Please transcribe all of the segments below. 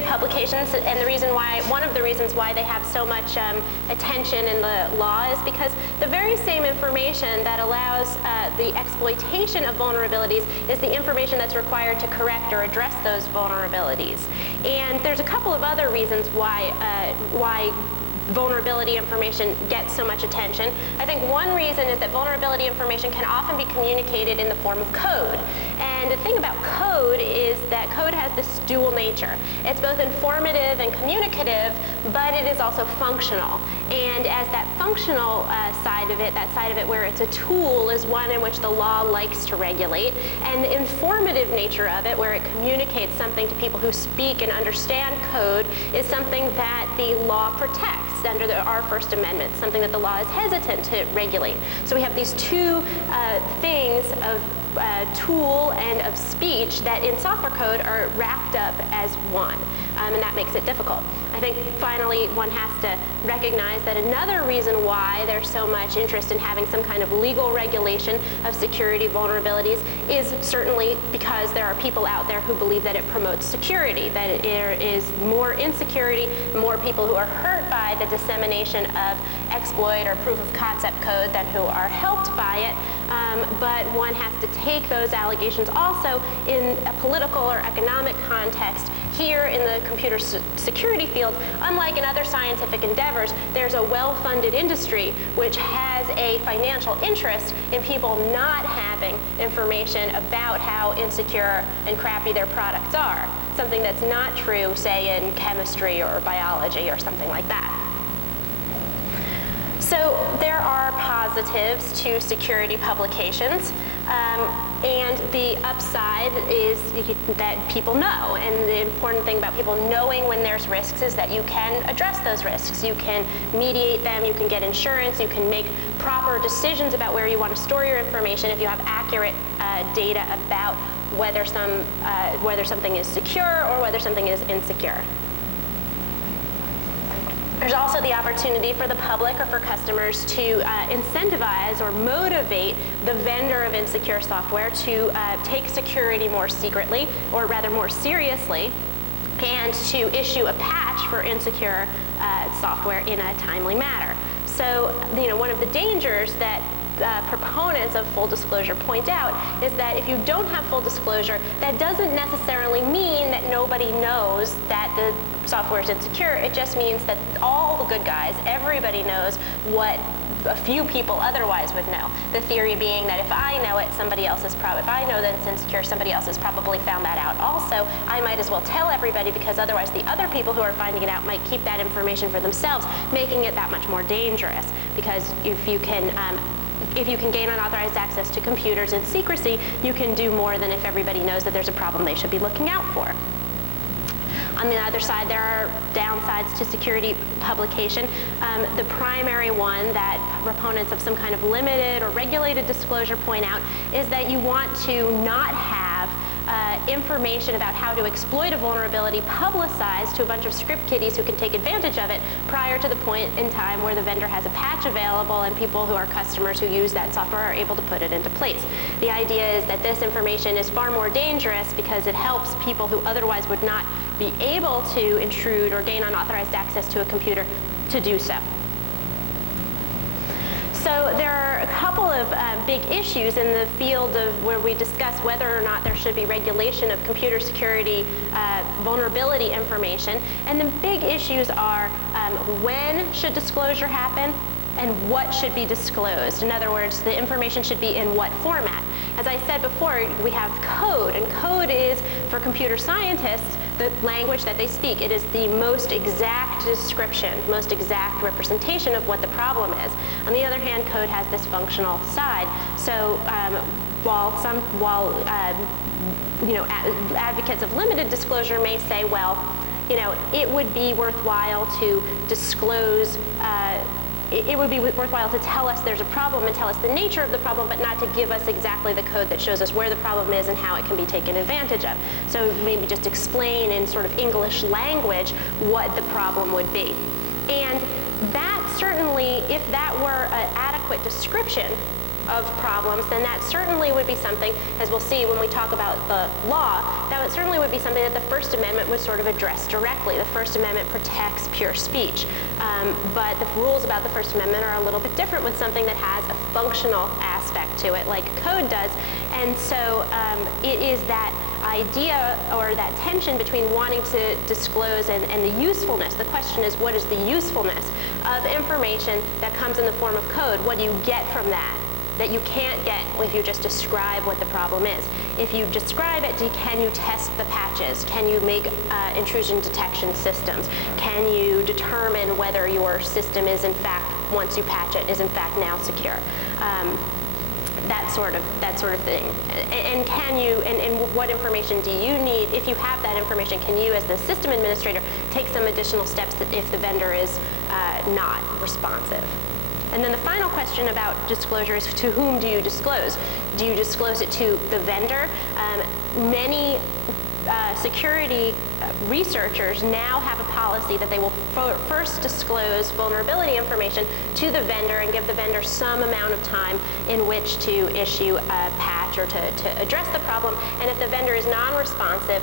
security publications, and one of the reasons why they have so much attention in the law is because the very same information that allows the exploitation of vulnerabilities is the information that's required to correct or address those vulnerabilities. And there's a couple of other reasons why vulnerability information gets so much attention. I think one reason is that vulnerability information can often be communicated in the form of code. And the thing about code is that code has this dual nature. It's both informative and communicative, but it is also functional. And as that functional side of it, that side of it where it's a tool, is one in which the law likes to regulate. And the informative nature of it, where it communicates something to people who speak and understand code, is something that the law protects under our First Amendment, something that the law is hesitant to regulate. So we have these two things of tool and of speech that in software code are wrapped up as one, and that makes it difficult. I think finally one has to recognize that another reason why there's so much interest in having some kind of legal regulation of security vulnerabilities is certainly because there are people out there who believe that it promotes security, that there is more insecurity, more people who are hurt by the dissemination of exploit or proof of concept code than who are helped by it. But one has to take those allegations also in a political or economic context. Here in the computer security field, unlike in other scientific endeavors, there's a well-funded industry which has a financial interest in people not having information about how insecure and crappy their products are, something that's not true, say, in chemistry or biology or something like that. So there are positives to security publications, and the upside is that people know. And the important thing about people knowing when there's risks is that you can address those risks. You can mediate them, you can get insurance, you can make proper decisions about where you want to store your information if you have accurate data about whether something is secure or whether something is insecure. There's also the opportunity for the public or for customers to incentivize or motivate the vendor of insecure software to take security more secretly, or rather more seriously, and to issue a patch for insecure software in a timely manner. So, one of the dangers that proponents of full disclosure point out is that if you don't have full disclosure, that doesn't necessarily mean that nobody knows that the software is insecure. It just means that all the good guys, everybody knows what a few people otherwise would know. The theory being that if I know it, somebody else is if I know that it's insecure, somebody else has probably found that out also. I might as well tell everybody, because otherwise the other people who are finding it out might keep that information for themselves, making it that much more dangerous. Because if you can gain unauthorized access to computers in secrecy, you can do more than if everybody knows that there's a problem they should be looking out for. On the other side, there are downsides to security publication. The primary one that proponents of some kind of limited or regulated disclosure point out is that you want to not have information about how to exploit a vulnerability publicized to a bunch of script kiddies who can take advantage of it prior to the point in time where the vendor has a patch available and people who are customers who use that software are able to put it into place. The idea is that this information is far more dangerous because it helps people who otherwise would not be able to intrude or gain unauthorized access to a computer to do so. So there are a couple of big issues in the field of where we discuss whether or not there should be regulation of computer security vulnerability information. And the big issues are when should disclosure happen and what should be disclosed. In other words, the information should be in what format. As I said before, we have code, and code is, for computer scientists, the language that they speak. It is the most exact description, most exact representation of what the problem is. On the other hand, code has this functional side. So while advocates of limited disclosure may say, well, it would be worthwhile to disclose it would be worthwhile to tell us there's a problem and tell us the nature of the problem, but not to give us exactly the code that shows us where the problem is and how it can be taken advantage of. So maybe just explain in sort of English language what the problem would be. And that certainly, if that were an adequate description of problems, then that certainly would be something, as we'll see when we talk about the law, that would certainly would be something that the First Amendment would sort of address directly. The First Amendment protects pure speech. But the rules about the First Amendment are a little bit different with something that has a functional aspect to it, like code does. And so it is that idea or that tension between wanting to disclose and the usefulness. The question is, what is the usefulness of information that comes in the form of code? What do you get from that you can't get if you just describe what the problem is? If you describe it, can you test the patches? Can you make intrusion detection systems? Can you determine whether your system is in fact, once you patch it, is in fact now secure? That sort of thing. And can you, and what information do you need? If you have that information, can you, as the system administrator, take some additional steps that if the vendor is not responsive? And then the final question about disclosure is, to whom do you disclose? Do you disclose it to the vendor? Many security researchers now have a policy that they will first disclose vulnerability information to the vendor and give the vendor some amount of time in which to issue a patch or to address the problem. And if the vendor is non-responsive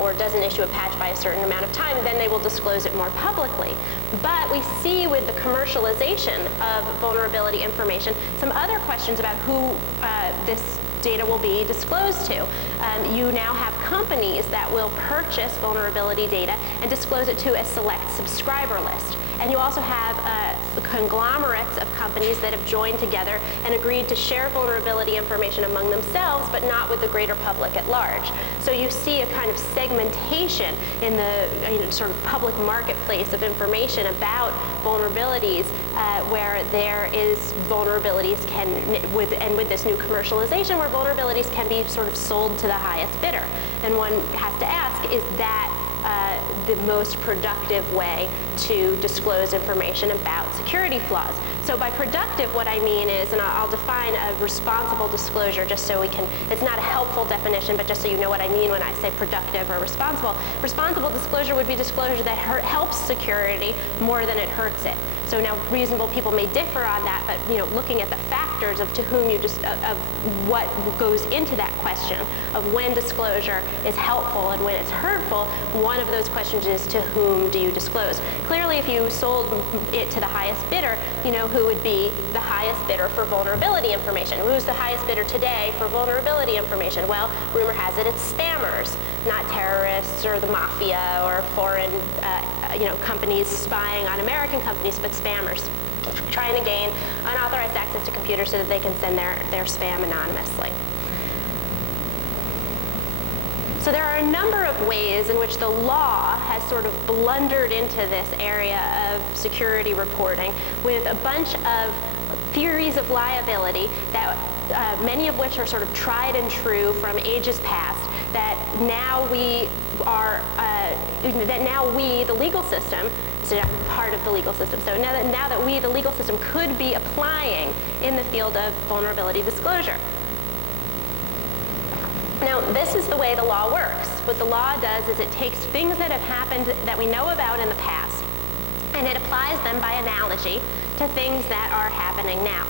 or doesn't issue a patch by a certain amount of time, then they will disclose it more publicly. But we see with the commercialization of vulnerability information some other questions about who this data will be disclosed to. You now have companies that will purchase vulnerability data and disclose it to a select subscriber list. And you also have conglomerates of companies that have joined together and agreed to share vulnerability information among themselves, but not with the greater public at large. So you see a kind of segmentation in the sort of public marketplace of information about vulnerabilities, where there is vulnerabilities with this new commercialization, where vulnerabilities can be sort of sold to the highest bidder. And one has to ask, is that the most productive way to disclose information about security flaws? So by productive, what I mean is, and I'll define a responsible disclosure just so we can, it's not a helpful definition, but just so you know what I mean when I say productive or responsible. Responsible disclosure would be disclosure that helps security more than it hurts it. So now reasonable people may differ on that, but looking at the factors of to whom you of what goes into that question of when disclosure is helpful and when it's hurtful, one of those questions is, to whom do you disclose? Clearly, if you sold it to the highest bidder, who would be the highest bidder for vulnerability information? Who's the highest bidder today for vulnerability information? Well, rumor has it it's spammers, not terrorists or the mafia or foreign companies spying on American companies, but spammers trying to gain unauthorized access to computers so that they can send their spam anonymously. So there are a number of ways in which the law has sort of blundered into this area of security reporting with a bunch of theories of liability that many of which are sort of tried and true from ages past, that now we, the legal system, so part of the legal system, so now that we, the legal system, could be applying in the field of vulnerability disclosure. Now, this is the way the law works. What the law does is it takes things that have happened that we know about in the past, and it applies them by analogy to things that are happening now.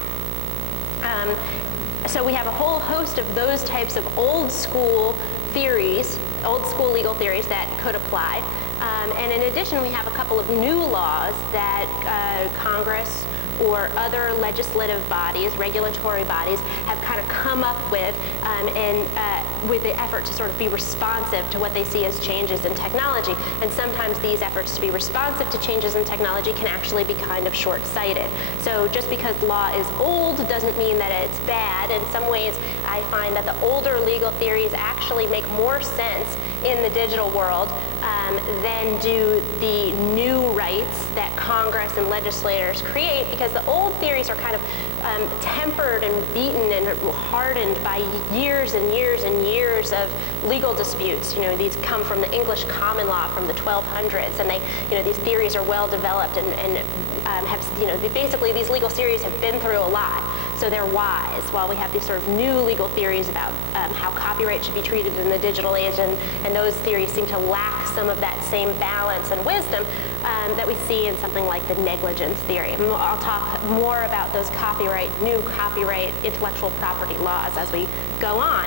So we have a whole host of those types of old school theories, old school legal theories that could apply. And in addition, we have a couple of new laws that Congress or other legislative bodies, regulatory bodies, have kind of come up with with the effort to sort of be responsive to what they see as changes in technology. And sometimes these efforts to be responsive to changes in technology can actually be kind of short-sighted. So just because law is old doesn't mean that it's bad. In some ways, I find that the older legal theories actually make more sense in the digital world than do the new rights that Congress and legislators create, because the old theories are kind of tempered and beaten and hardened by years and years and years of legal disputes. These come from the English common law from the 1200s, and these theories are well developed and have, basically these legal theories have been through a lot. So they're wise, while we have these sort of new legal theories about how copyright should be treated in the digital age, and those theories seem to lack some of that same balance and wisdom that we see in something like the negligence theory. And I'll talk more about those new copyright intellectual property laws as we go on.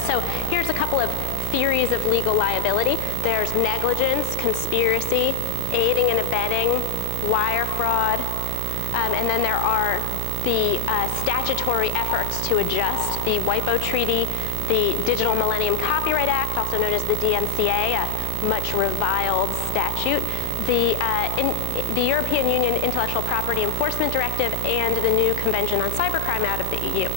So here's a couple of theories of legal liability. There's negligence, conspiracy, aiding and abetting, wire fraud, and then there are the statutory efforts to adjust the WIPO Treaty, the Digital Millennium Copyright Act, also known as the DMCA, a much reviled statute, the European Union Intellectual Property Enforcement Directive, and the new Convention on Cybercrime out of the EU.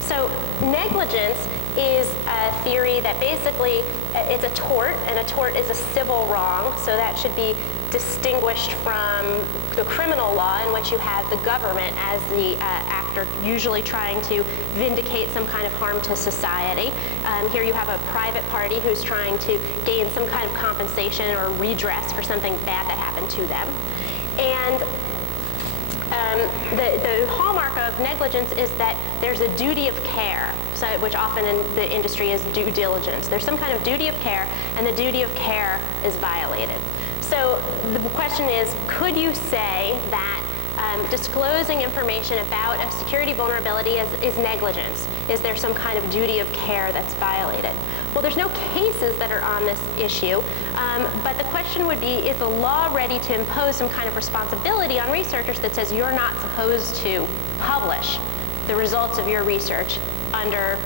So negligence is a theory that basically it's a tort, and a tort is a civil wrong, so that should be distinguished from the criminal law, in which you have the government as the actor, usually trying to vindicate some kind of harm to society. Here you have a private party who's trying to gain some kind of compensation or redress for something bad that happened to them. And the hallmark of negligence is that there's a duty of care, so, which often in the industry is due diligence. There's some kind of duty of care, and the duty of care is violated. So the question is, could you say that disclosing information about a security vulnerability is negligence? Is there some kind of duty of care that's violated? Well, there's no cases that are on this issue, but the question would be, is the law ready to impose some kind of responsibility on researchers that says you're not supposed to publish the results of your research under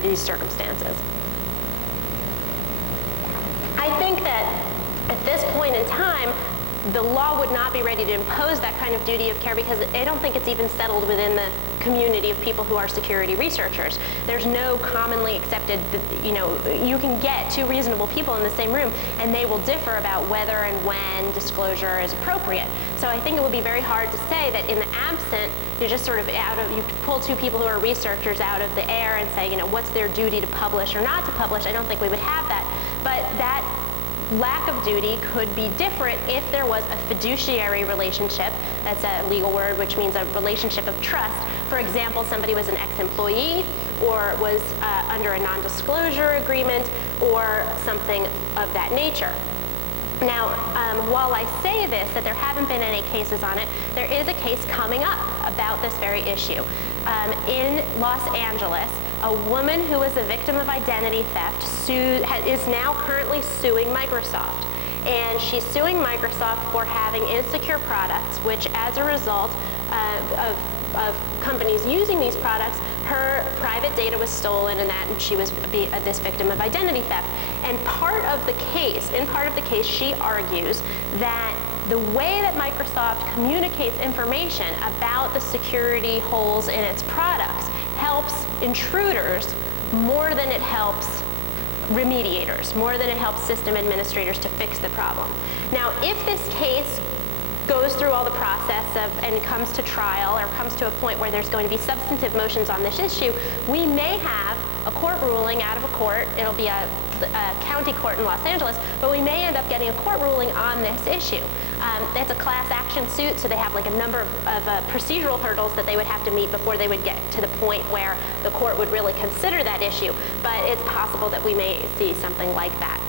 these circumstances? I think that at this point in time, the law would not be ready to impose that kind of duty of care, because I don't think it's even settled within the community of people who are security researchers. There's no commonly accepted, you can get two reasonable people in the same room and they will differ about whether and when disclosure is appropriate. So I think it would be very hard to say that in the absent, you're just sort of you pull two people who are researchers out of the air and say, what's their duty to publish or not to publish. I don't think we would have that. But that lack of duty could be different if there was a fiduciary relationship. That's a legal word which means a relationship of trust. For example, somebody was an ex-employee or was under a non-disclosure agreement or something of that nature. Now, while I say this, that there haven't been any cases on it, there is a case coming up about this very issue. In Los Angeles, a woman who was a victim of identity theft is now currently suing Microsoft. And she's suing Microsoft for having insecure products, which as a result of companies using these products, her private data was stolen, and she was this victim of identity theft. And in part of the case, she argues that the way that Microsoft communicates information about the security holes in its products helps intruders more than it helps remediators, more than it helps system administrators to fix the problem. Now, if this case goes through all the process and comes to trial, or comes to a point where there's going to be substantive motions on this issue, we may have a court ruling out of a court. It'll be a county court in Los Angeles, but we may end up getting a court ruling on this issue. It's a class action suit, so they have like a number of procedural hurdles that they would have to meet before they would get to the point where the court would really consider that issue. But it's possible that we may see something like that.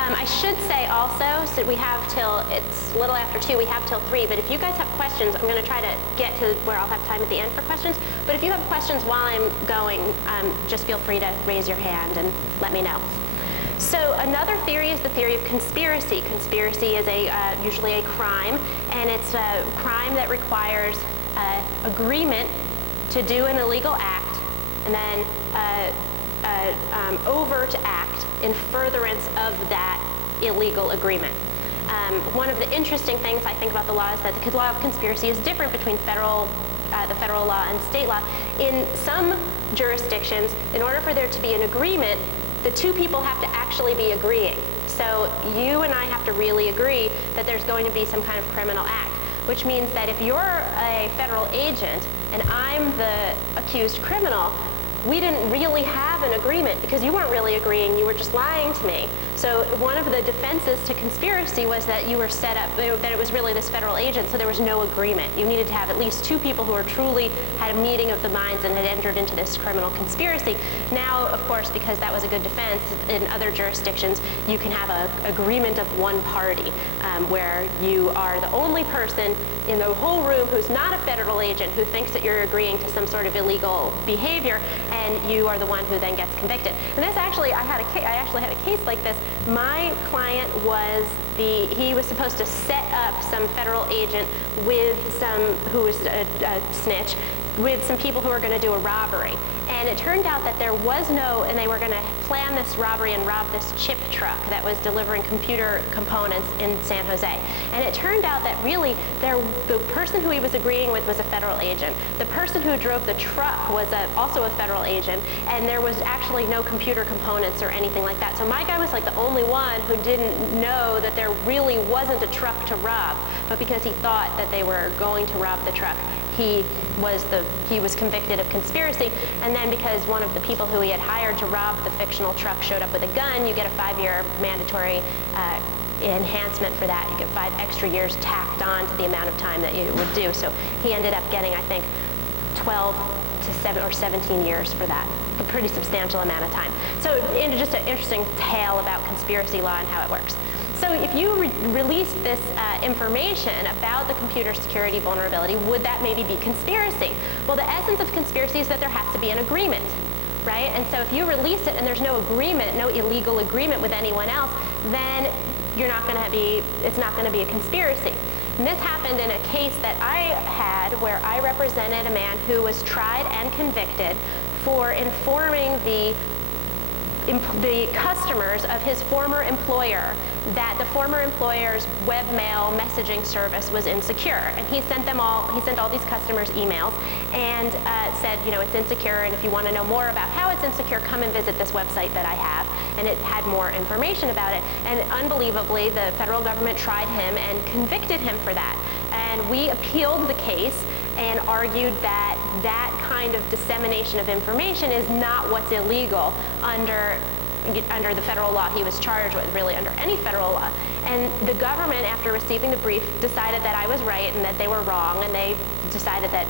I should say also, so we have till, it's a little after 2, we have till 3, but if you guys have questions, I'm going to try to get to where I'll have time at the end for questions. But if you have questions while I'm going, just feel free to raise your hand and let me know. So another theory is the theory of conspiracy. Conspiracy is usually a crime, and it's a crime that requires agreement to do an illegal act, and then overt act in furtherance of that illegal agreement. One of the interesting things I think about the law is that the law of conspiracy is different between the federal law and state law. In some jurisdictions, in order for there to be an agreement, the two people have to actually be agreeing. So you and I have to really agree that there's going to be some kind of criminal act, which means that if you're a federal agent and I'm the accused criminal, we didn't really have an agreement because you weren't really agreeing, you were just lying to me. So one of the defenses to conspiracy was that you were set up, that it was really this federal agent, so there was no agreement. You needed to have at least two people who were truly had a meeting of the minds and had entered into this criminal conspiracy. Now, of course, because that was a good defense, in other jurisdictions, you can have an agreement of one party, where you are the only person in the whole room who's not a federal agent who thinks that you're agreeing to some sort of illegal behavior, and you are the one who then gets convicted. And this actually, I actually had a case like this. My client was he was supposed to set up some federal agent with who was a snitch, with some people who were going to do a robbery. And it turned out that there was and they were going to plan this robbery and rob this chip truck that was delivering computer components in San Jose. And it turned out that really the person who he was agreeing with was a federal agent. The person who drove the truck was also a federal agent, and there was actually no computer components or anything like that. So my guy was like the only one who didn't know that there really wasn't a truck to rob, but because he thought that they were going to rob the truck, he was convicted of conspiracy. And then because one of the people who he had hired to rob the fictional truck showed up with a gun, you get a 5-year mandatory enhancement for that. You get 5 extra years tacked on to the amount of time that you would do. So he ended up getting, I think, 12 to 7 or 17 years for that. A pretty substantial amount of time. So just an interesting tale about conspiracy law and how it works. So if you release this information about the computer security vulnerability, would that maybe be conspiracy? Well, the essence of conspiracy is that there has to be an agreement, right? And so if you release it and there's no agreement, no illegal agreement with anyone else, then it's not going to be a conspiracy. And this happened in a case that I had where I represented a man who was tried and convicted for informing the customers of his former employer that the former employer's webmail messaging service was insecure. And he sent all these customers emails and said, it's insecure, and if you want to know more about how it's insecure, come and visit this website that I have. And it had more information about it. And unbelievably, the federal government tried him and convicted him for that. And we appealed the case and argued that that kind of dissemination of information is not what's illegal under the federal law he was charged with, really under any federal law. And the government, after receiving the brief, decided that I was right and that they were wrong, and they decided that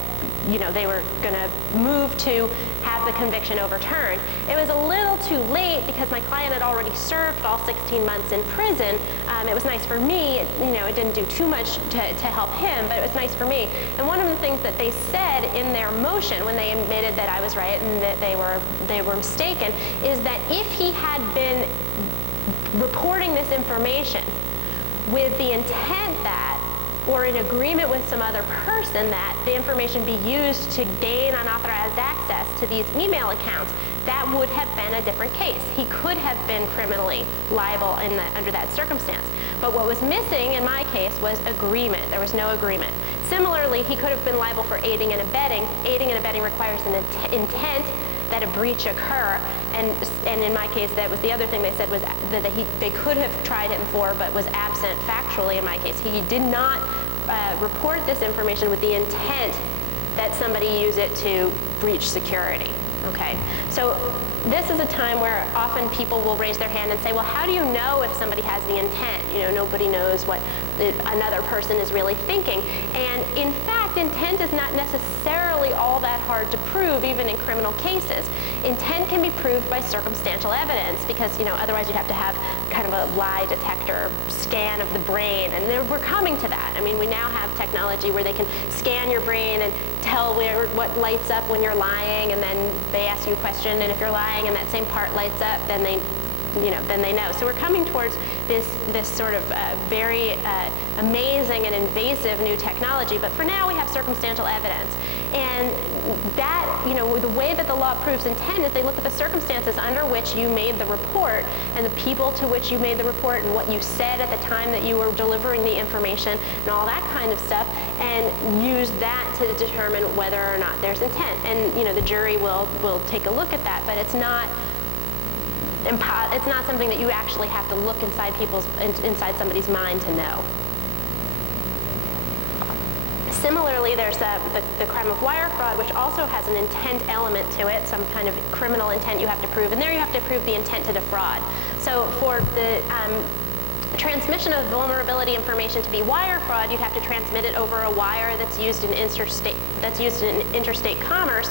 they were going to move to have the conviction overturned. It was a little too late because my client had already served all 16 months in prison. It was nice for me. It didn't do too much to help him, but it was nice for me. And one of the things that they said in their motion when they admitted that I was right and that they were mistaken is that if he had been reporting this information with the intent that, or in agreement with some other person, that the information be used to gain unauthorized access to these email accounts, that would have been a different case. He could have been criminally liable under that circumstance. But what was missing in my case was agreement. There was no agreement. Similarly, he could have been liable for aiding and abetting. Aiding and abetting requires an intent that a breach occur, and in my case, that was the other thing they said was that they could have tried him for, but was absent factually in my case. He did not report this information with the intent that somebody use it to breach security. Okay, so this is a time where often people will raise their hand and say, well, how do you know if somebody has the intent? Nobody knows what another person is really thinking. And in fact, intent is not necessarily all that hard to prove, even in criminal cases. Intent can be proved by circumstantial evidence because, otherwise you'd have to have kind of a lie detector scan of the brain. And we're coming to that. I mean, we now have technology where they can scan your brain and tell what lights up when you're lying, and then they ask you a question, and if you're lying and that same part lights up, then they know. So we're coming towards this sort of very amazing and invasive new technology. But for now, we have circumstantial evidence, and that the way that the law proves intent is they look at the circumstances under which you made the report, and the people to which you made the report, and what you said at the time that you were delivering the information, and all that kind of stuff, and use that to determine whether or not there's intent. And the jury will take a look at that, but it's not something that you actually have to look inside somebody's mind to know. Similarly, there's the crime of wire fraud, which also has an intent element to it, some kind of criminal intent you have to prove, and there you have to prove the intent to defraud. So for the transmission of vulnerability information to be wire fraud, you'd have to transmit it over a wire that's used in interstate commerce.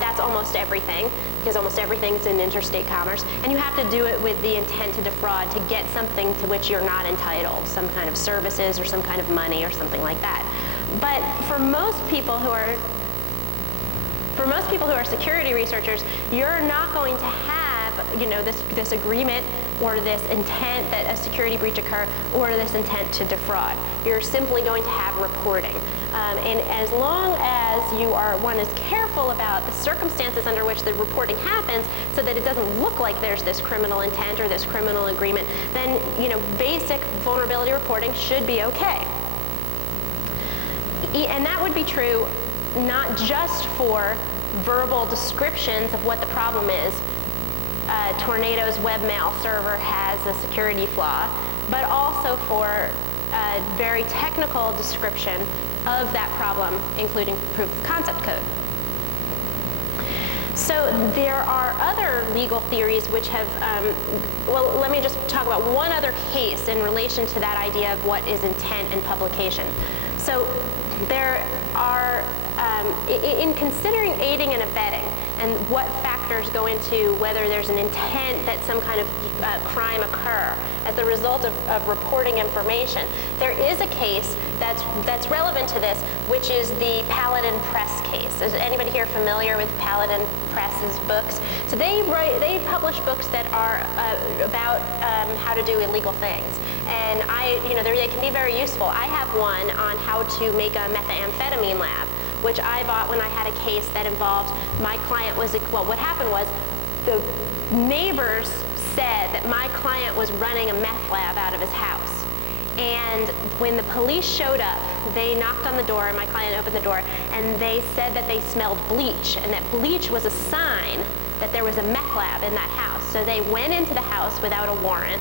That's almost everything, because almost everything's in interstate commerce. And you have to do it with the intent to defraud, to get something to which you're not entitled, some kind of services or some kind of money or something like that. But for most people who are security researchers, you're not going to have, you know, this agreement or this intent that a security breach occur or this intent to defraud. You're simply going to have reporting. And as long as one is careful about the circumstances under which the reporting happens so that it doesn't look like there's this criminal intent or this criminal agreement, then, you know, basic vulnerability reporting should be okay. And that would be true not just for verbal descriptions of what the problem is. Tornado's webmail server has a security flaw, but also for a very technical description of that problem, including proof of concept code. So there are other legal theories which have, well, let me just talk about one other case in relation to that idea of what is intent in publication. So there are, in considering aiding and abetting and what factors go into whether there's an intent that some kind of crime occur as a result of reporting information, there is a case that's relevant to this, which is the Paladin Press case. Is anybody here familiar with Paladin Press's books? So they publish books that are about how to do illegal things. And they can be very useful. I have one on how to make a methamphetamine lab, which I bought when I had a case that involved my client what happened was the neighbors said that my client was running a meth lab out of his house. And when the police showed up, they knocked on the door, and my client opened the door, and they said that they smelled bleach, and that bleach was a sign that there was a meth lab in that house. So they went into the house without a warrant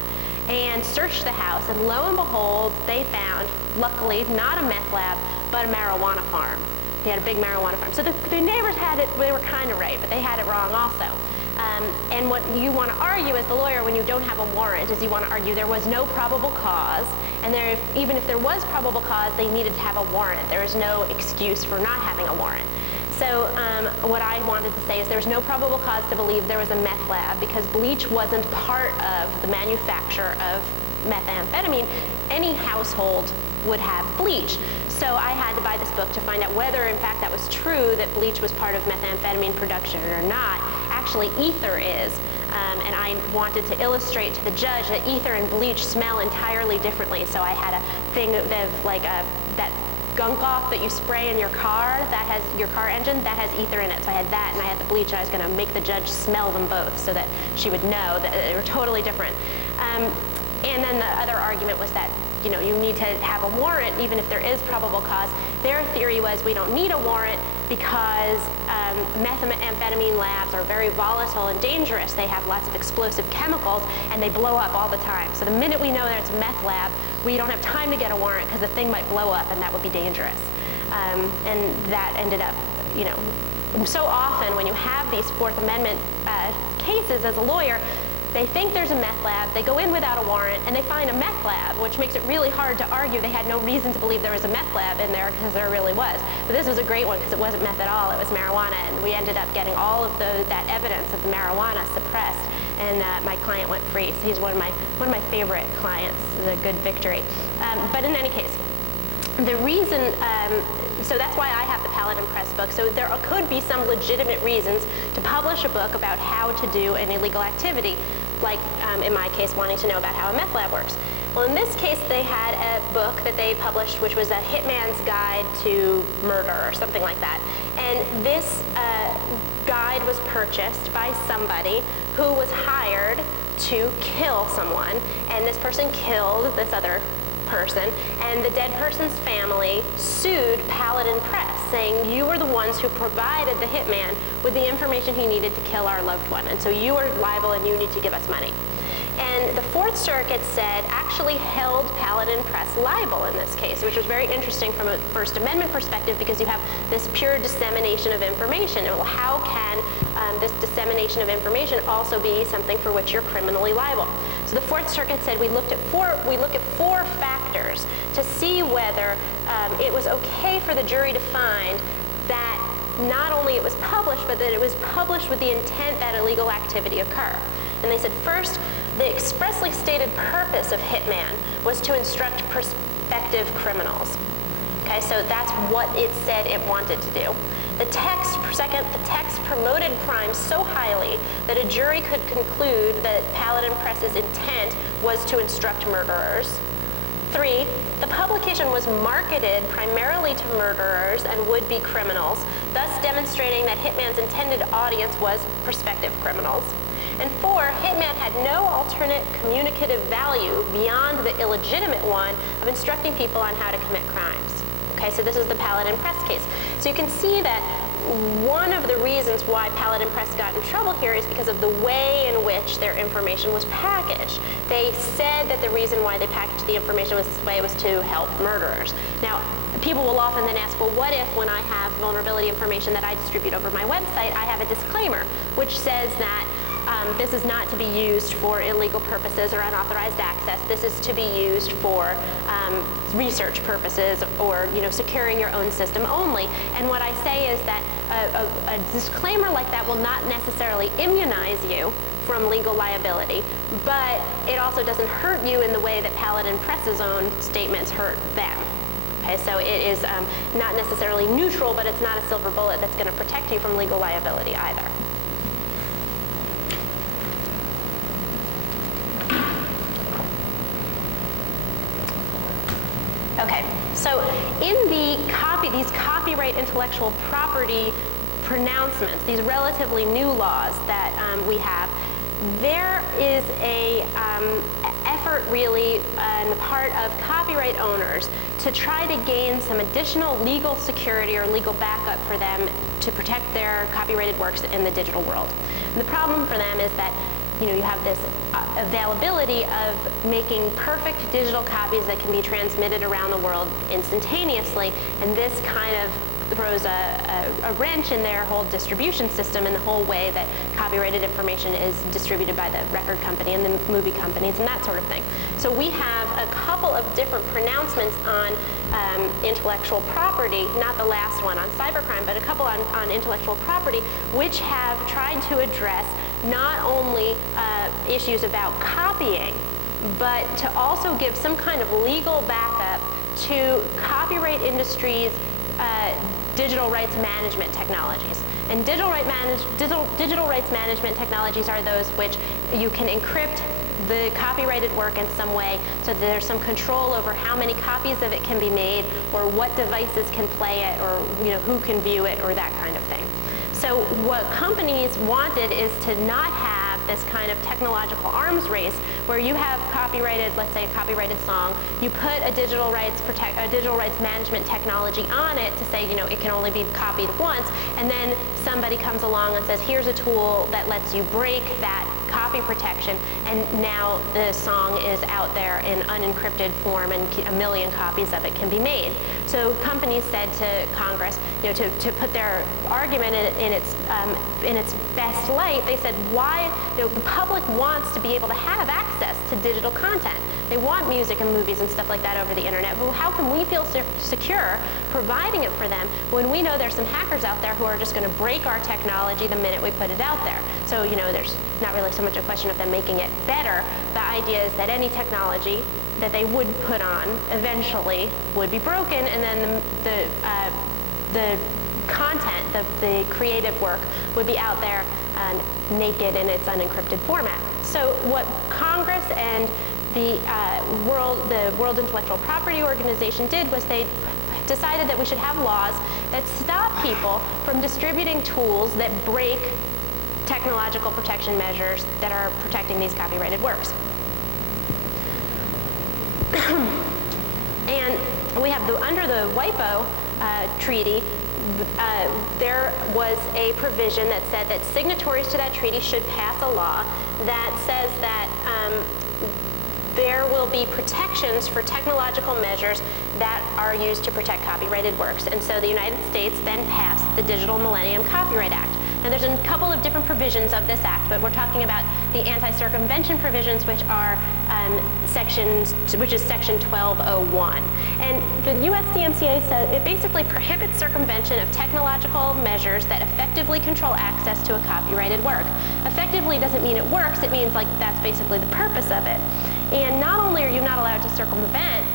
and searched the house, and lo and behold, they found, luckily, not a meth lab, but a marijuana farm. They had a big marijuana farm. So the neighbors had it, they were kind of right, but they had it wrong also. And what you want to argue as the lawyer when you don't have a warrant is you want to argue there was no probable cause, and even if there was probable cause, they needed to have a warrant. There is no excuse for not having a warrant. So what I wanted to say is there was no probable cause to believe there was a meth lab because bleach wasn't part of the manufacture of methamphetamine. Any household would have bleach. So I had to buy this book to find out whether, in fact, that was true, that bleach was part of methamphetamine production or not. Actually, ether is. And I wanted to illustrate to the judge that ether and bleach smell entirely differently. So I had a thing of that gunk off that you spray in your car, that has your car engine, that has ether in it. So I had that, and I had the bleach, and I was going to make the judge smell them both so that she would know that they were totally different. And then the other argument was that, you know, you need to have a warrant even if there is probable cause. Their theory was we don't need a warrant because methamphetamine labs are very volatile and dangerous. They have lots of explosive chemicals, and they blow up all the time. So the minute we know that it's a meth lab, we don't have time to get a warrant because the thing might blow up, and that would be dangerous. And that ended up, you know, so often when you have these Fourth Amendment cases as a lawyer, they think there's a meth lab, they go in without a warrant, and they find a meth lab, which makes it really hard to argue they had no reason to believe there was a meth lab in there because there really was. But this was a great one because it wasn't meth at all, it was marijuana, and we ended up getting all of that evidence of the marijuana suppressed, and my client went free. So he's one of my favorite clients. It's a good victory. But in any case, the reason, so that's why I have the Paladin Press book. So there could be some legitimate reasons to publish a book about how to do an illegal activity, like in my case, wanting to know about how a meth lab works. Well, in this case, they had a book that they published, which was a hitman's guide to murder or something like that. And this guide was purchased by somebody who was hired to kill someone, and this person killed this other person, and the dead person's family sued Paladin Press, saying you were the ones who provided the hitman with the information he needed to kill our loved one, and so you are liable and you need to give us money. And the Fourth Circuit actually held Paladin Press liable in this case, which was very interesting from a First Amendment perspective because you have this pure dissemination of information. Well, how can this dissemination of information also be something for which you're criminally liable? So the Fourth Circuit said we look at four factors to see whether it was okay for the jury to find that not only it was published, but that it was published with the intent that illegal activity occur. And they said, first, the expressly stated purpose of Hitman was to instruct prospective criminals. Okay, so that's what it said it wanted to do. Second, the text promoted crime so highly that a jury could conclude that Paladin Press's intent was to instruct murderers. 3, the publication was marketed primarily to murderers and would-be criminals, thus demonstrating that Hitman's intended audience was prospective criminals. And 4, Hitman had no alternate communicative value beyond the illegitimate one of instructing people on how to commit crimes. Okay, so this is the Paladin Press case. So you can see that one of the reasons why Paladin Press got in trouble here is because of the way in which their information was packaged. They said that the reason why they packaged the information this way was to help murderers. Now, people will often then ask, well, what if when I have vulnerability information that I distribute over my website, I have a disclaimer which says that this is not to be used for illegal purposes or unauthorized access. This is to be used for research purposes or securing your own system only. And what I say is that a disclaimer like that will not necessarily immunize you from legal liability, but it also doesn't hurt you in the way that Paladin Press's own statements hurt them. Okay, so it is not necessarily neutral, but it's not a silver bullet that's going to protect you from legal liability either. Okay, so in these copyright intellectual property pronouncements, these relatively new laws that we have, there is a effort really on the part of copyright owners to try to gain some additional legal security or legal backup for them to protect their copyrighted works in the digital world. And the problem for them is that you have this availability of making perfect digital copies that can be transmitted around the world instantaneously, and this kind of throws a wrench in their whole distribution system and the whole way that copyrighted information is distributed by the record company and the movie companies and that sort of thing. So we have a couple of different pronouncements on intellectual property, not the last one on cybercrime, but a couple on intellectual property, which have tried to address not only issues about copying, but to also give some kind of legal backup to copyright industry's digital rights management technologies. And digital rights management technologies are those which you can encrypt the copyrighted work in some way so that there's some control over how many copies of it can be made or what devices can play it or who can view it or that kind of thing. So what companies wanted is to not have this kind of technological arms race where you have copyrighted, let's say a copyrighted song, you put a digital rights management technology on it to say, it can only be copied once, and then somebody comes along and says, here's a tool that lets you break that copy protection, and now the song is out there in unencrypted form and a million copies of it can be made. So companies said to Congress, to put their argument in its best light, they said, why, the public wants to be able to have access to digital content. They want music and movies and stuff like that over the internet, but how can we feel secure providing it for them when we know there's some hackers out there who are just going to break our technology the minute we put it out there? So, there's not really so much a question of them making it better. The idea is that any technology that they would put on eventually would be broken, and then the content, the creative work would be out there naked in its unencrypted format. So what Congress and the World Intellectual Property Organization did was they decided that we should have laws that stop people from distributing tools that break technological protection measures that are protecting these copyrighted works. And we have under the WIPO treaty, there was a provision that said that signatories to that treaty should pass a law that says that there will be protections for technological measures that are used to protect copyrighted works. And so the United States then passed the Digital Millennium Copyright Act. Now there's a couple of different provisions of this act, but we're talking about the anti-circumvention provisions, which are which is section 1201. And the US DMCA says it basically prohibits circumvention of technological measures that effectively control access to a copyrighted work. Effectively doesn't mean it works, it means like that's basically the purpose of it. And not only are you not allowed to circumvent,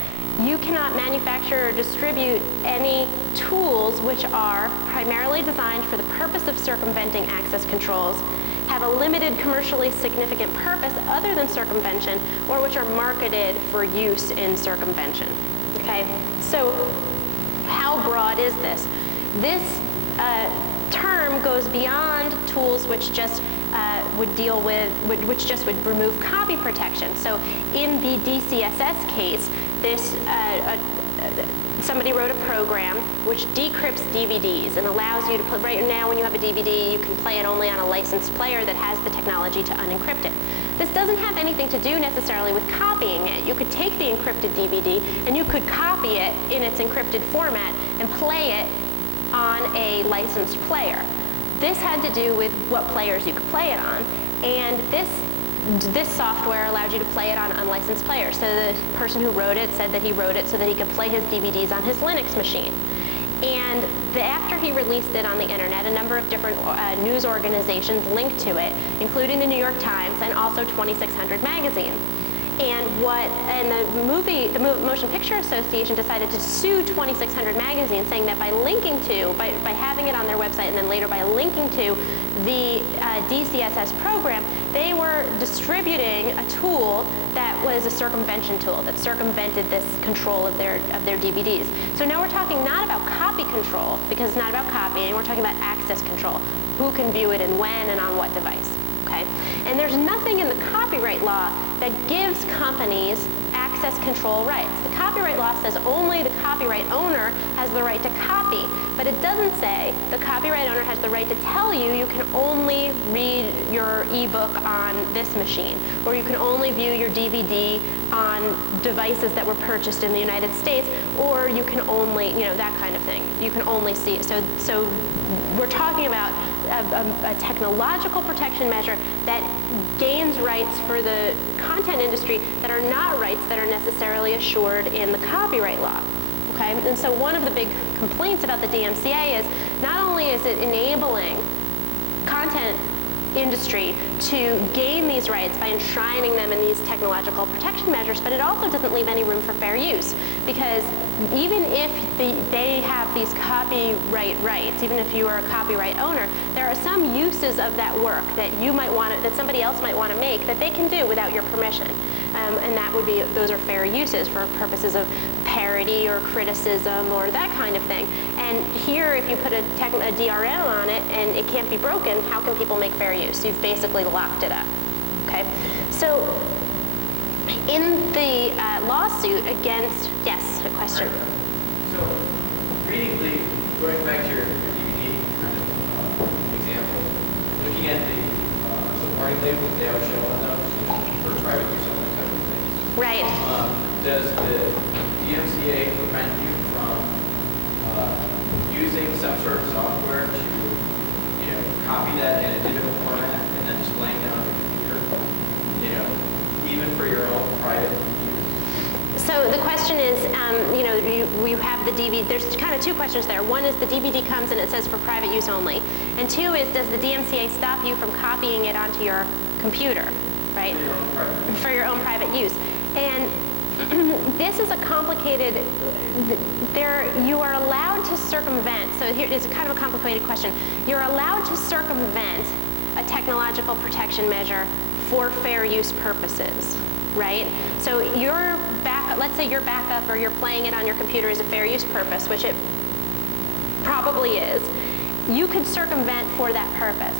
you cannot manufacture or distribute any tools which are primarily designed for the purpose of circumventing access controls, have a limited commercially significant purpose other than circumvention, or which are marketed for use in circumvention. Okay, so how broad is this? This term goes beyond tools which just would deal with, which just would remove copy protection. So in the DCSS case, this somebody wrote a program which decrypts DVDs and allows you to play. Right now, when you have a DVD, you can play it only on a licensed player that has the technology to unencrypt it. This doesn't have anything to do necessarily with copying it. You could take the encrypted DVD and you could copy it in its encrypted format and play it on a licensed player. This had to do with what players you could play it on, and this software allowed you to play it on unlicensed players. So the person who wrote it said that he wrote it so that he could play his DVDs on his Linux machine. And after he released it on the internet, a number of different news organizations linked to it, including the New York Times and also 2600 magazine. And the Motion Picture Association decided to sue 2600 magazine, saying that by linking to, by having it on their website and then later by linking to the DCSS program, they were distributing a tool that was a circumvention tool that circumvented this control of their DVDs. So now we're talking not about copy control, because it's not about copying, we're talking about access control. Who can view it and when and on what device. Okay? And there's nothing in the copyright law that gives companies access control rights. The copyright law says only the copyright owner has the right to copy, but it doesn't say the copyright owner has the right to tell you you can only read your ebook on this machine, or you can only view your DVD on devices that were purchased in the United States, or you can only, that kind of thing. You can only see it. So we're talking about a technological protection measure that gains rights for the content industry that are not rights that are necessarily assured in the copyright law. Okay? And so one of the big complaints about the DMCA is not only is it enabling content industry to gain these rights by enshrining them in these technological protection measures, but it also doesn't leave any room for fair use, because even if they have these copyright rights, even if you are a copyright owner, there are some uses of that work that you might want to, that somebody else might want to make, that they can do without your permission. And that would be, those are fair uses for purposes of parody or criticism or that kind of thing. And here, if you put a DRM on it and it can't be broken, how can people make fair use? You've basically locked it up. Okay? So in the lawsuit against, yes, a question. Right. So reading going back to your DVD example, looking at the warning labels they would show on those for private use on that type of thing. Right. Does the DMCA prevent you from using some sort of software to, copy that in a digital format and then displaying it on your computer, even for your own private use? So the question is, you have the DVD. There's kind of two questions there. One is the DVD comes and it says for private use only, and two is, does the DMCA stop you from copying it onto your computer, right? For your own private use. And this is a complicated, you are allowed to circumvent, so here is kind of a complicated question. You're allowed to circumvent a technological protection measure for fair use purposes, right? So your backup, let's say your backup or you're playing it on your computer is a fair use purpose, which it probably is. You could circumvent for that purpose.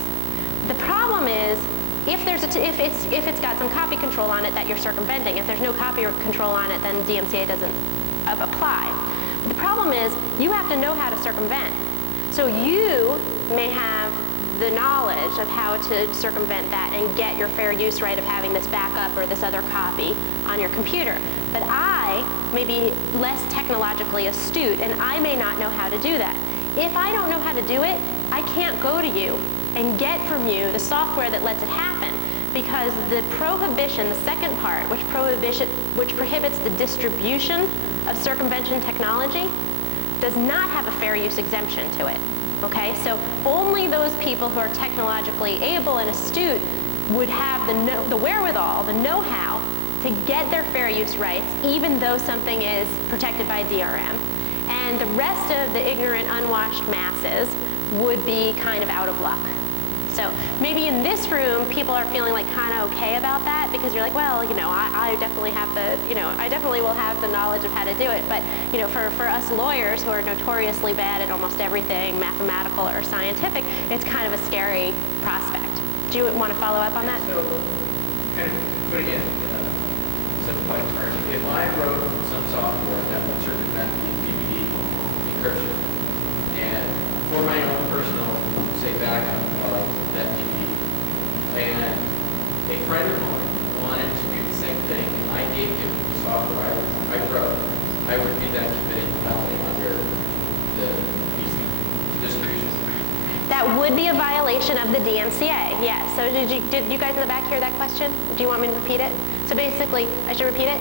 The problem is, if it's got some copy control on it that you're circumventing. If there's no copy control on it, then DMCA doesn't apply. The problem is you have to know how to circumvent. So you may have the knowledge of how to circumvent that and get your fair use right of having this backup or this other copy on your computer. But I may be less technologically astute, and I may not know how to do that. If I don't know how to do it, I can't go to you and get from you the software that lets it happen, because the prohibition, the second part, which prohibits the distribution of circumvention technology, does not have a fair use exemption to it. Okay, so only those people who are technologically able and astute would have the wherewithal, the know-how, to get their fair use rights, even though something is protected by DRM. And the rest of the ignorant, unwashed masses would be kind of out of luck. So maybe in this room, people are feeling like kind of okay about that, because you're like, well, you know, I definitely have the, you know, I definitely will have the knowledge of how to do it. But, you know, for us lawyers who are notoriously bad at almost everything mathematical or scientific, it's kind of a scary prospect. Do you want to follow up on that? So, kind of putting it in a simplified terms, if I wrote some software that would circumvent the DVD encryption, and for my own personal, say, backup of that DVD, and a friend of mine wanted to do the same thing, and I gave him the software I wrote, I would be then committing felony under the distribution. That would be a violation of the DMCA, yes. So did you guys in the back hear that question? Do you want me to repeat it? So basically, I should repeat it?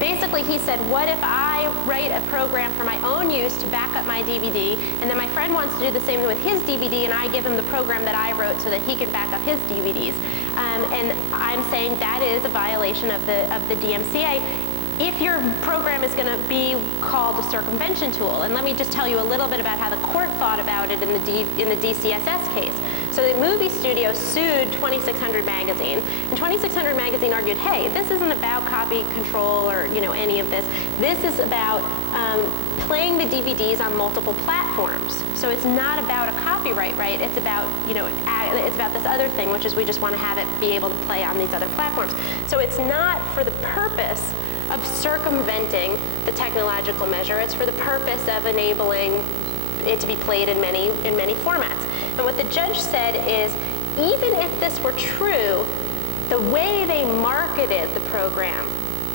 Basically, he said, what if I write a program for my own use to back up my DVD, and then my friend wants to do the same with his DVD, and I give him the program that I wrote so that he can back up his DVDs. And I'm saying that is a violation of the DMCA if your program is going to be called a circumvention tool. And let me just tell you a little bit about how the court thought about it in the DCSS case. So the movie studio sued 2600 Magazine, and 2600 Magazine argued, hey, this isn't about copy control or, you know, any of this. This is about playing the DVDs on multiple platforms. So it's not about a copyright right. It's about, you know, it's about this other thing, which is we just want to have it be able to play on these other platforms. So it's not for the purpose of circumventing the technological measure. It's for the purpose of enabling it to be played in many formats. And what the judge said is, even if this were true, the way they marketed the program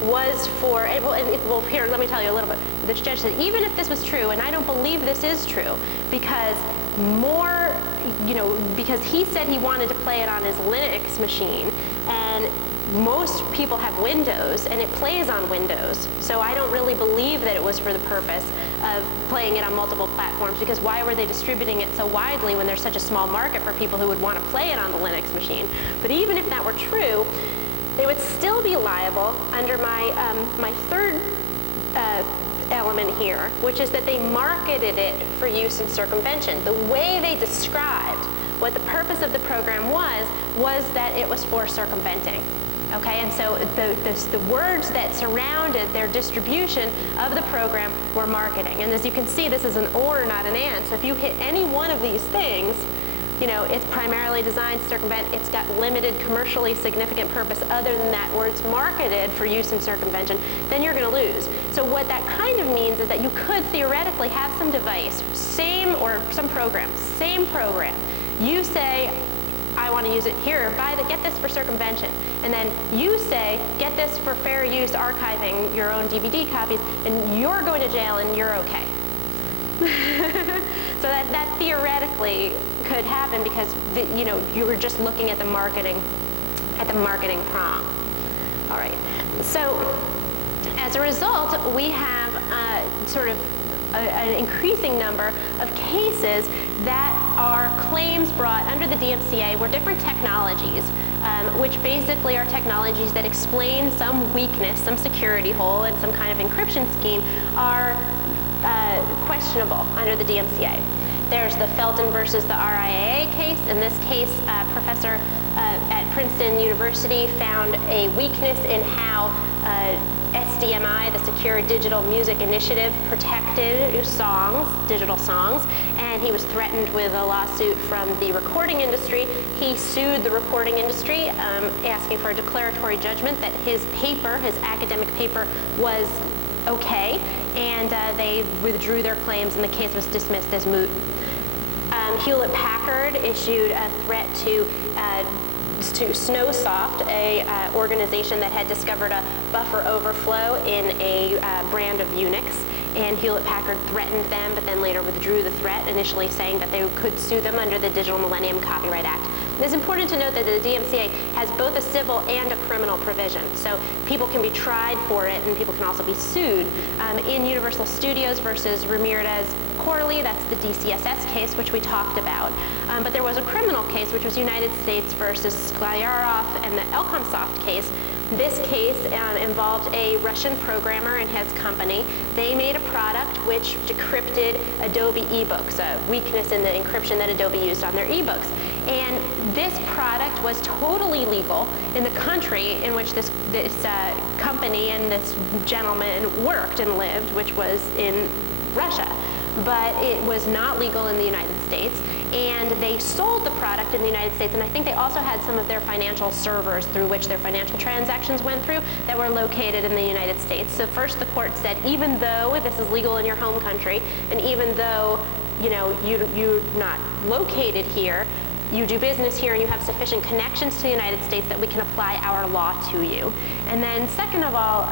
was for, well, here, let me tell you a little bit. The judge said, even if this was true, and I don't believe this is true, because because he said he wanted to play it on his Linux machine, and most people have Windows, and it plays on Windows. So I don't really believe that it was for the purpose of playing it on multiple platforms, because why were they distributing it so widely when there's such a small market for people who would want to play it on the Linux machine? But even if that were true, they would still be liable under my third element here, which is that they marketed it for use in circumvention. The way they described what the purpose of the program was that it was for circumventing. Okay, and so the words that surrounded their distribution of the program were marketing. And as you can see, this is an or, not an and. So if you hit any one of these things, you know, it's primarily designed to circumvent, it's got limited commercially significant purpose other than that, or it's marketed for use in circumvention, then you're going to lose. So what that kind of means is that you could theoretically have some device, or some program, same program. You say, I want to use it here, get this for circumvention. And then you say, get this for fair use you your own DVD copies, and you're going to jail and you're okay. So that theoretically could happen because you were just looking at the marketing prong. All right. So as a result, we have an increasing number of cases that are claims brought under the DMCA where different technologies, which basically are technologies that explain some weakness, some security hole, and some kind of encryption scheme, are questionable under the DMCA. There's the Felton versus the RIAA case. In this case, a professor at Princeton University found a weakness in how SDMI, the Secure Digital Music Initiative, protected songs, digital songs, and he was threatened with a lawsuit from the recording industry. He sued the recording industry, asking for a declaratory judgment that his paper, his academic paper, was okay, and they withdrew their claims, and the case was dismissed as moot. Hewlett-Packard issued a threat to Snowsoft, a organization that had discovered a buffer overflow in a brand of Unix, and Hewlett-Packard threatened them, but then later withdrew the threat, initially saying that they could sue them under the Digital Millennium Copyright Act. It's important to note that the DMCA has both a civil and a criminal provision, so people can be tried for it, and people can also be sued. In Universal Studios versus Ramirez-Corley, that's the DCSS case, which we talked about. But there was a criminal case, which was United States versus Sklyarov and the Elcomsoft case. This case involved a Russian programmer and his company. They made a product which decrypted Adobe eBooks, a weakness in the encryption that Adobe used on their eBooks. And this product was totally legal in the country in which this company and this gentleman worked and lived, which was in Russia. But it was not legal in the United States, and they sold the product in the United States, and I think they also had some of their financial servers through which their financial transactions went through that were located in the United States. So first the court said, even though this is legal in your home country, and even though you're not located here, you do business here and you have sufficient connections to the United States that we can apply our law to you. And then second of all,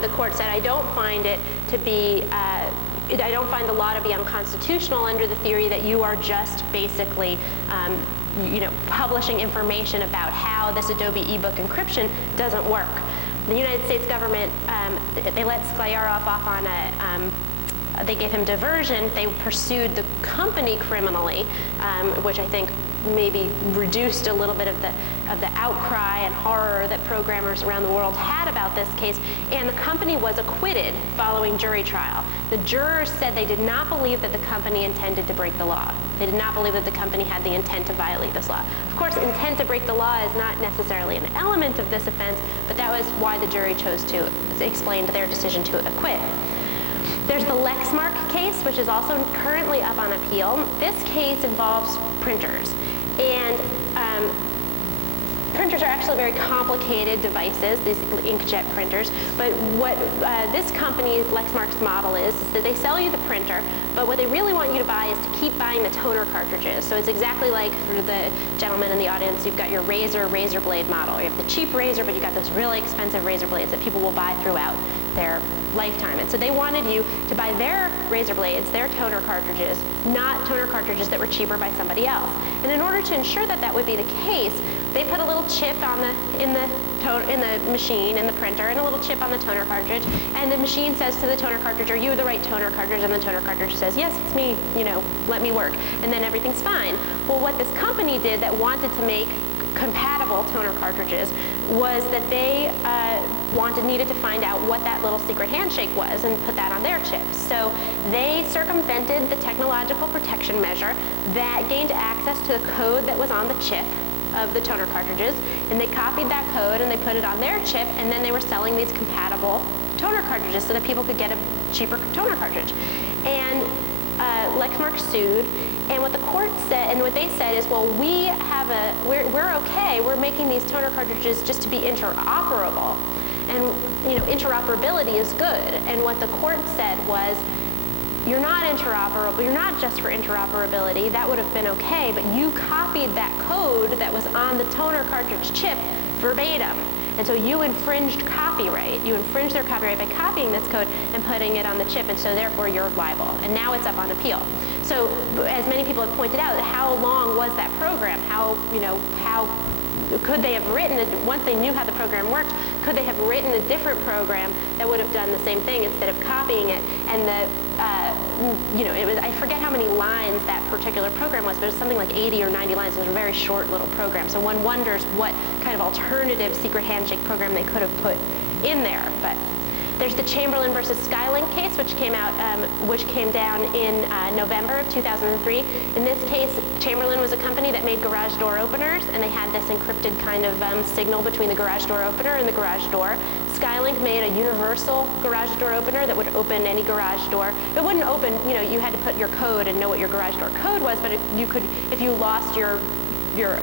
the court said, I don't find it to be, I don't find the law to be unconstitutional under the theory that you are just basically, publishing information about how this Adobe ebook encryption doesn't work. The United States government, they let Sklyarov off on they gave him diversion. They pursued the company criminally, which I think maybe reduced a little bit of the outcry and horror that programmers around the world had about this case, and the company was acquitted following jury trial. The jurors said they did not believe that the company intended to break the law. They did not believe that the company had the intent to violate this law. Of course, intent to break the law is not necessarily an element of this offense, but that was why the jury chose to explain their decision to acquit. There's the Lexmark case, which is also currently up on appeal. This case involves printers. And printers are actually very complicated devices, these inkjet printers. But what this company's Lexmark's model is that they sell you the printer, but what they really want you to buy is to keep buying the toner cartridges. So it's exactly like for the gentleman in the audience, you've got your razor blade model. You have the cheap razor, but you got those really expensive razor blades that people will buy throughout their lifetime. And so they wanted you to buy their razor blades, their toner cartridges, not toner cartridges that were cheaper by somebody else. And in order to ensure that that would be the case, they put a little chip in the machine, in the printer, and a little chip on the toner cartridge. And the machine says to the toner cartridge, "Are you the right toner cartridge?" And the toner cartridge says, "Yes, it's me. Let me work." And then everything's fine. Well, what this company did that wanted to make compatible toner cartridges was that they needed to find out what that little secret handshake was and put that on their chip. So they circumvented the technological protection measure that gained access to the code that was on the chip of the toner cartridges, and they copied that code and they put it on their chip, and then they were selling these compatible toner cartridges so that people could get a cheaper toner cartridge. And Lexmark sued. And what the court said, and what they said is, well, we're okay. We're making these toner cartridges just to be interoperable, and interoperability is good. And what the court said was, you're not interoperable. You're not just for interoperability. That would have been okay, but you copied that code that was on the toner cartridge chip verbatim. And so you infringed copyright. You infringed their copyright by copying this code and putting it on the chip, and so therefore you're liable. And now it's up on appeal. So as many people have pointed out, how long was that program? How could they have written it, once they knew how the program worked, could they have written a different program that would have done the same thing instead of copying it? And it was, I forget how many lines that particular program was, but it was something like 80 or 90 lines. It was a very short little program. So one wonders what kind of alternative secret handshake program they could have put in there. But there's the Chamberlain versus Skylink case, which came down in November of 2003. In this case, Chamberlain was a company that made garage door openers, and they had this encrypted kind of signal between the garage door opener and the garage door. Skylink made a universal garage door opener that would open any garage door. It wouldn't open, you had to put your code and know what your garage door code was, but if you lost your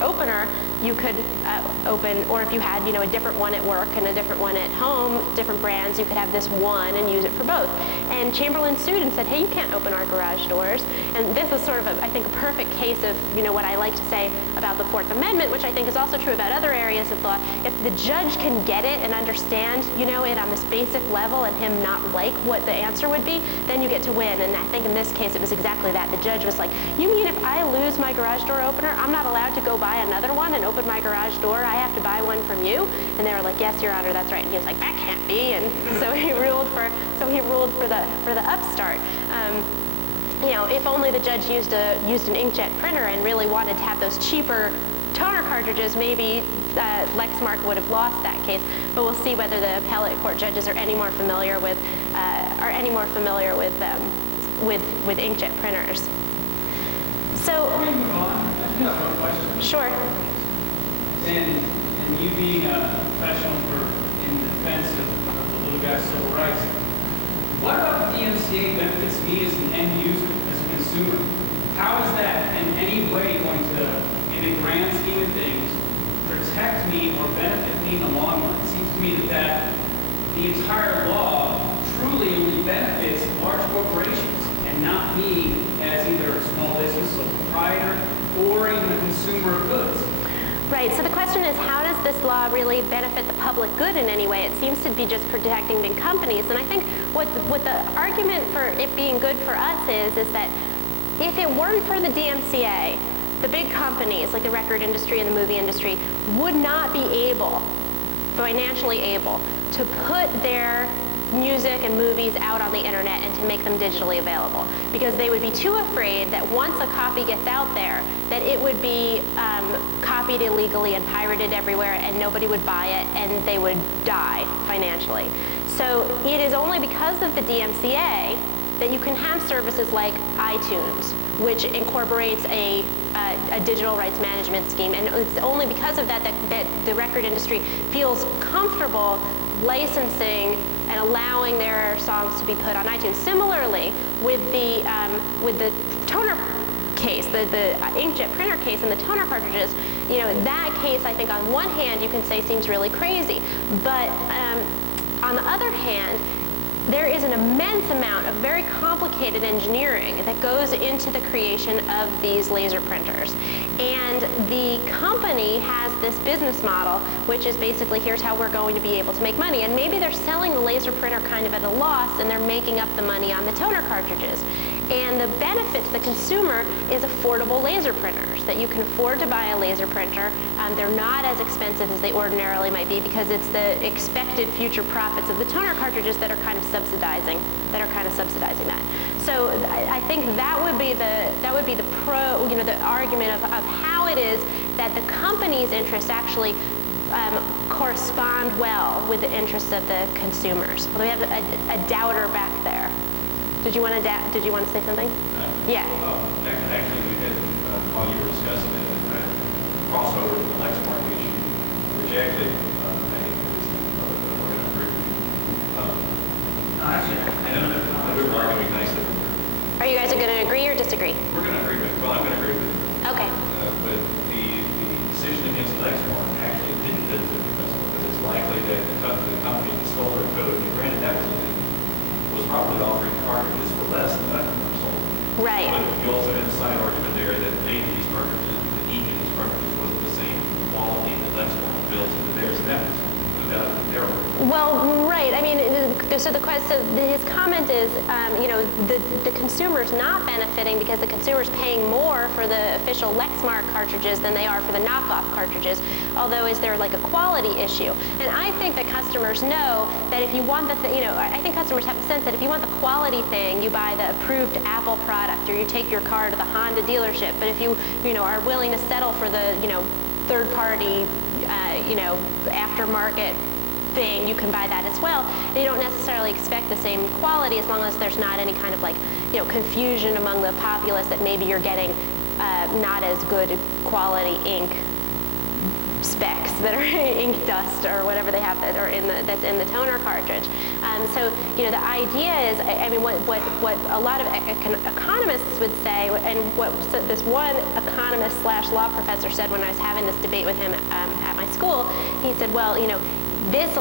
opener, you could open, or if you had, a different one at work and a different one at home, different brands, you could have this one and use it for both. And Chamberlain sued and said, hey, you can't open our garage doors. And this is sort of, I think, a perfect case of, what I like to say about the Fourth Amendment, which I think is also true about other areas of law. If the judge can get it and understand, it on this basic level and him not like what the answer would be, then you get to win. And I think in this case, it was exactly that. The judge was like, you mean if I lose my garage door opener, I'm not allowed to go buy another one and open my garage door? I have to buy one from you? And they were like, yes, Your Honor, that's right. And he was like, that can't be. And so he ruled for the upstart. If only the judge used an inkjet printer and really wanted to have those cheaper toner cartridges, maybe Lexmark would have lost that case. But we'll see whether the appellate court judges are any more familiar with inkjet printers. So, before we move on, I just have one question. Sure. And you being a professional in defense of the little guy's civil rights, what about the DMCA benefits me as an end user, as a consumer? How is that in any way going to, in the grand scheme of things, protect me or benefit me in the long run? It seems to me that the entire law truly only benefits large corporations and not me as either a small business, a proprietor, or even a consumer of goods. Right, so the question is, how does this law really benefit the public good in any way? It seems to be just protecting big companies. And I think what the argument for it being good for us is that if it weren't for the DMCA, the big companies like the record industry and the movie industry would not be financially able, to put their music and movies out on the internet and to make them digitally available, because they would be too afraid that once a copy gets out there that it would be copied illegally and pirated everywhere and nobody would buy it and they would die financially. So it is only because of the DMCA that you can have services like iTunes, which incorporates a digital rights management scheme, and it's only because of that the record industry feels comfortable licensing and allowing their songs to be put on iTunes. Similarly, with the toner case, the inkjet printer case and the toner cartridges, that case, I think on one hand you can say seems really crazy, but on the other hand, there is an immense amount of very complicated engineering that goes into the creation of these laser printers. And the company has this business model, which is basically, here's how we're going to be able to make money. And maybe they're selling the laser printer kind of at a loss, and they're making up the money on the toner cartridges. And the benefit to the consumer is affordable laser printers, that you can afford to buy a laser printer. They're not as expensive as they ordinarily might be, because it's the expected future profits of the toner cartridges that are kind of subsidizing that. So I think that would be the argument of how it is that the company's interests actually correspond well with the interests of the consumers. Well, we have a doubter back there. Did you want to say something? Yeah. Actually, we had, while you were discussing it, crossover to the Lexmark issue, which actually, I think we're going to agree. And we were arguing nicely. Are you guys going to agree or disagree? We're going to agree with it. Well, I'm going to agree with it. Okay. But the decision against Lexmark actually didn't benefit the customer, because it's likely that the company that stole their code, and granted that was probably offering cartridges for less than Lexmark sold. Right. But you also had the side argument there that maybe these cartridges, the ink in these cartridges wasn't the same quality that Lexmark built into theirs, and that was terrible. Well, right. I mean, so his comment is, the consumer's not benefiting because the consumer's paying more for the official Lexmark cartridges than they are for the knockoff cartridges. Although, is there like a quality issue? And I think that customers know that if you want I think customers have the sense that if you want the quality thing, you buy the approved Apple product, or you take your car to the Honda dealership. But if you are willing to settle for the third-party aftermarket thing, you can buy that as well. And you don't necessarily expect the same quality, as long as there's not any kind of confusion among the populace that maybe you're getting not as good quality ink specks that are ink dust or whatever they have that are that's in the toner cartridge. So the idea is, I mean, what a lot of economists would say, and what this one economist / law professor said when I was having this debate with him at my school, he said, well, this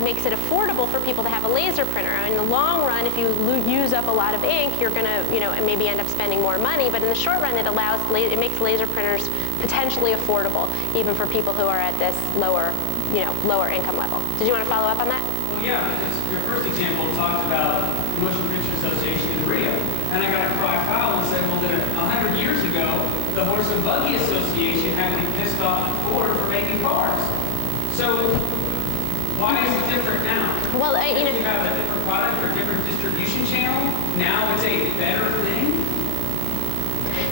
makes it affordable for people to have a laser printer. In the long run, if you use up a lot of ink, you're going to, maybe end up spending more money. But in the short run, it makes laser printers potentially affordable, even for people who are at this lower income level. Did you want to follow up on that? Well, yeah, because your first example talked about the Motion Picture Association in Rio, and I filed and said, well, then 100 years ago, the Horse and Buggy Association had to be pissed off at Ford for making cars. So why is it different now? Well, you have a different product or a different distribution channel. Now it's a better thing.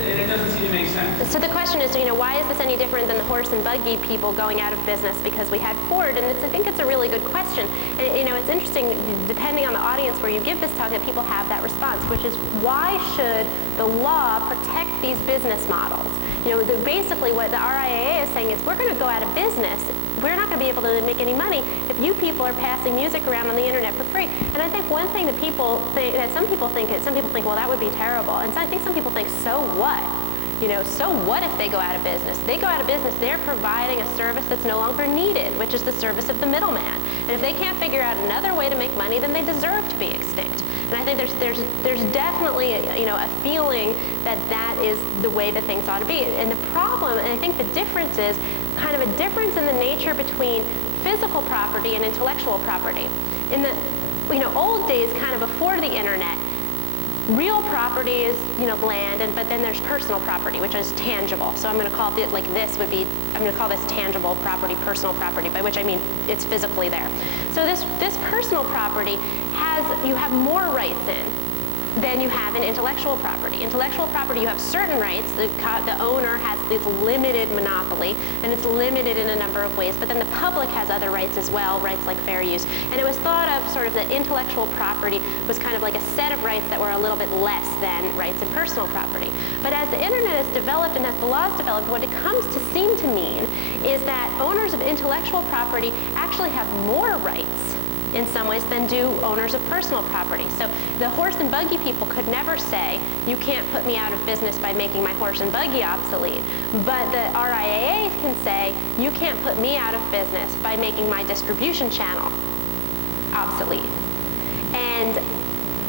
And it doesn't seem to make sense. So the question is, why is this any different than the horse and buggy people going out of business because we had Ford? And I think it's a really good question. And, it's interesting, depending on the audience where you give this talk, that people have that response, which is, why should the law protect these business models? Basically what the RIAA is saying is, we're going to go out of business. We're not going to be able to make any money if you people are passing music around on the internet for free. And I think one thing that some people think, well, that would be terrible. And so I think some people think, so what? So what if they go out of business? They go out of business, they're providing a service that's no longer needed, which is the service of the middleman. And if they can't figure out another way to make money, then they deserve to be extinct. And I think there's definitely a feeling that is the way that things ought to be. And the problem, and I think the difference is kind of a difference in the nature between physical property and intellectual property. In the old days, kind of before the internet, real property is land, but then there's personal property, which is tangible. So I'm going to call it I'm going to call this tangible property, personal property, by which I mean it's physically there. So this personal property you have more rights in than you have in intellectual property. Intellectual property, you have certain rights. The owner has this limited monopoly, and it's limited in a number of ways, but then the public has other rights as well, rights like fair use. And it was thought of sort of that intellectual property was kind of like a set of rights that were a little bit less than rights in personal property. But as the internet has developed and as the laws developed, what it comes to seem to mean is that owners of intellectual property actually have more rights in some ways than do owners of personal property. So the horse and buggy people could never say, you can't put me out of business by making my horse and buggy obsolete. But the RIAA can say, you can't put me out of business by making my distribution channel obsolete. And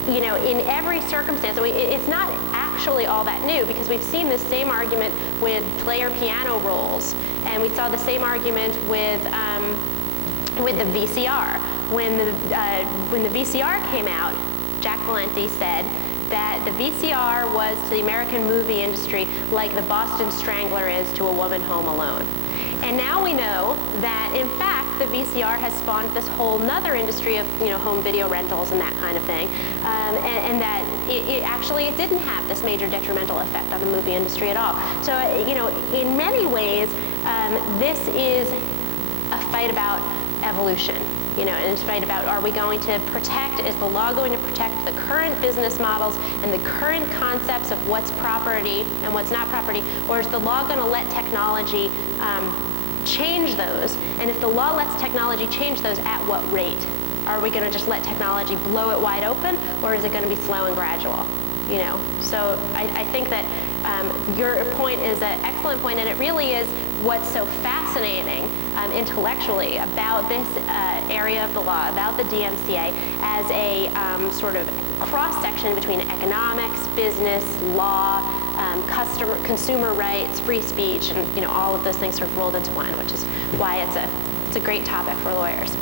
in every circumstance, it's not actually all that new, because we've seen the same argument with player piano rolls, and we saw the same argument with the VCR. When the VCR came out, Jack Valenti said that the VCR was to the American movie industry like the Boston Strangler is to a woman home alone. And now we know that, in fact, the VCR has spawned this whole nother industry of home video rentals and that kind of thing, and that it didn't have this major detrimental effect on the movie industry at all. So in many ways, this is a fight about evolution. And it's a fight about, are we going to is the law going to protect the current business models and the current concepts of what's property and what's not property, or is the law going to let technology change those? And if the law lets technology change those, at what rate? Are we going to just let technology blow it wide open, or is it going to be slow and gradual? So I think that your point is an excellent point, and it really is what's so fascinating intellectually about this area of the law, about the DMCA, as a sort of cross-section between economics, business, law, consumer rights, free speech, and all of those things sort of rolled into one, which is why it's a great topic for lawyers.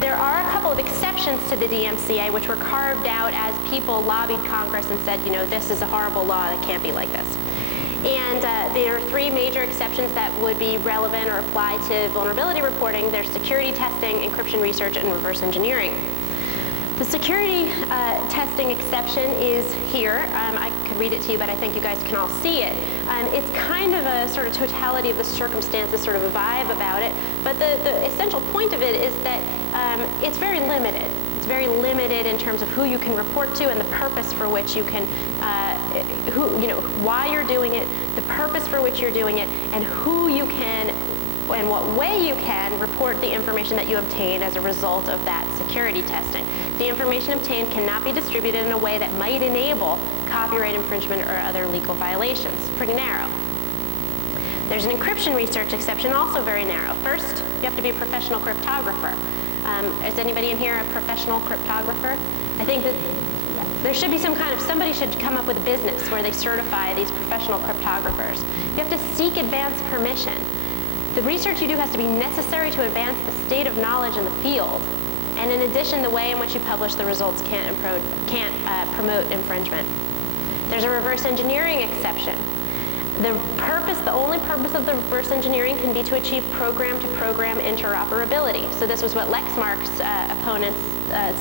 There are a couple of exceptions to the DMCA which were carved out as people lobbied Congress and said, this is a horrible law, that can't be like this. And there are three major exceptions that would be relevant or apply to vulnerability reporting. There's security testing, encryption research, and reverse engineering. The security testing exception is here. I could read it to you, but I think you guys can all see it. It's kind of a sort of totality of the circumstances, sort of a vibe about it. But the essential point of it is that it's very limited. It's very limited in terms of who you can report to and the purpose for which you can, why you're doing it, the purpose for which you're doing it, and who you can, and what way you can report the information that you obtain as a result of that security testing. The information obtained cannot be distributed in a way that might enable copyright infringement or other legal violations. Pretty narrow. There's an encryption research exception, also very narrow. First, you have to be a professional cryptographer. Is anybody in here a professional cryptographer? I think that there should be somebody should come up with a business where they certify these professional cryptographers. You have to seek advance permission. The research you do has to be necessary to advance the state of knowledge in the field. And in addition, the way in which you publish the results can't promote infringement. There's a reverse engineering exception. The only purpose of the reverse engineering can be to achieve program-to-program interoperability. So this was what Lexmark's opponents,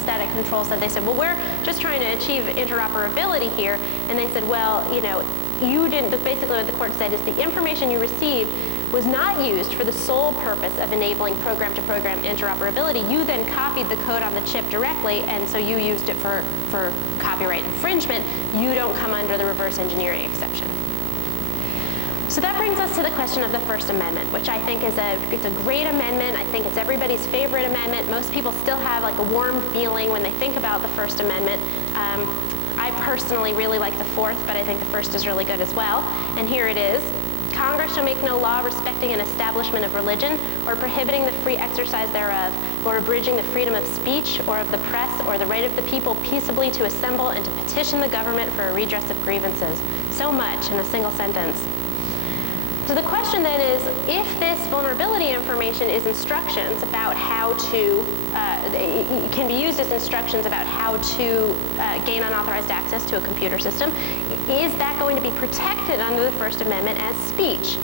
Static Control, said. They said, well, we're just trying to achieve interoperability here. And they said, well, you didn't, basically what the court said is the information you received was not used for the sole purpose of enabling program-to-program interoperability. You then copied the code on the chip directly, and so you used it for copyright infringement. You don't come under the reverse engineering exception. So that brings us to the question of the First Amendment, which I think it's a great amendment. I think it's everybody's favorite amendment. Most people still have like a warm feeling when they think about the First Amendment. I personally really like the Fourth, but I think the First is really good as well. And here it is. Congress shall make no law respecting an establishment of religion, or prohibiting the free exercise thereof, or abridging the freedom of speech, or of the press, or the right of the people peaceably to assemble and to petition the government for a redress of grievances. So much in a single sentence. So the question then is, if this vulnerability information is instructions about how to, it can be used as instructions about how to gain unauthorized access to a computer system, is that going to be protected under the First Amendment as speech?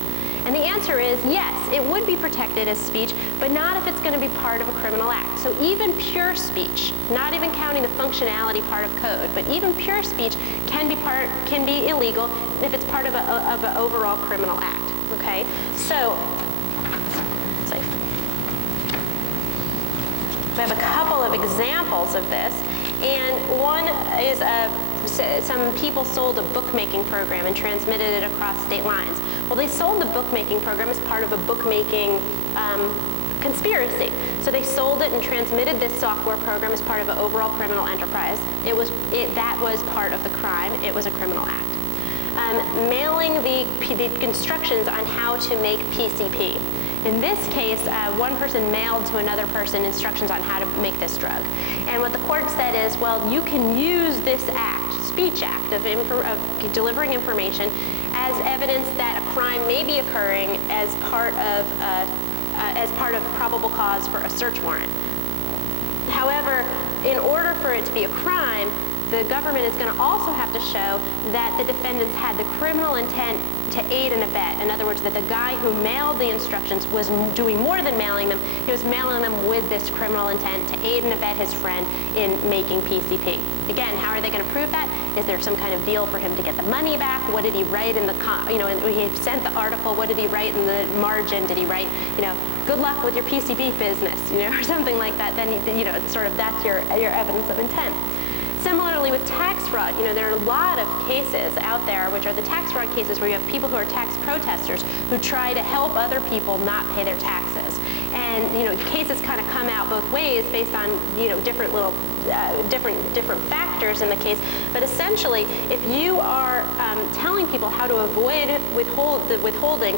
And the answer is yes, it would be protected as speech, but not if it's going to be part of a criminal act. So even pure speech, not even counting the functionality part of code, but even pure speech can be illegal if it's part of an overall criminal act. Okay, so we have a couple of examples of this, and one is some people sold a bookmaking program and transmitted it across state lines. Well, they sold the bookmaking program as part of a bookmaking conspiracy. So they sold it and transmitted this software program as part of an overall criminal enterprise. That was part of the crime. It was a criminal act. Mailing the instructions on how to make PCP. In this case, one person mailed to another person instructions on how to make this drug. And what the court said is, well, you can use this act, speech act, of delivering information as evidence that a crime may be occurring as part of probable cause for a search warrant. However, in order for it to be a crime, the government is going to also have to show that the defendants had the criminal intent to aid and abet. In other words, that the guy who mailed the instructions was doing more than mailing them. He was mailing them with this criminal intent to aid and abet his friend in making PCP. Again, how are they going to prove that? Is there some kind of deal for him to get the money back? What did he write in the, he sent the article, what did he write in the margin? Did he write, good luck with your PCP business, or something like that? Then, it's sort of, that's your evidence of intent. Similarly with tax fraud, there are a lot of cases out there which are the tax fraud cases where you have people who are tax protesters who try to help other people not pay their taxes. And cases kind of come out both ways based on different little different factors in the case. But essentially, if you are telling people how to avoid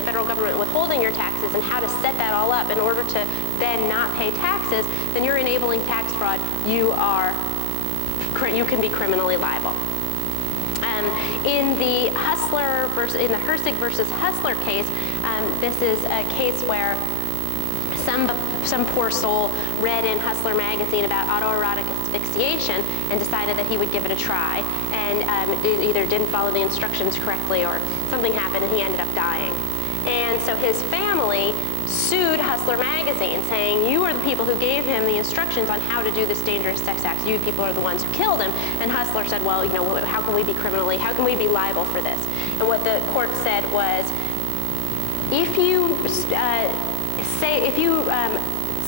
federal government withholding your taxes and how to set that all up in order to then not pay taxes, then you're enabling tax fraud. You can be criminally liable. In the Hersig versus Hustler case, this is a case where some poor soul read in Hustler magazine about autoerotic asphyxiation and decided that he would give it a try, and either didn't follow the instructions correctly or something happened and he ended up dying. And so his family sued Hustler magazine, saying, you are the people who gave him the instructions on how to do this dangerous sex act. You people are the ones who killed him. And Hustler said, well, how can we be liable for this? And what the court said was, if you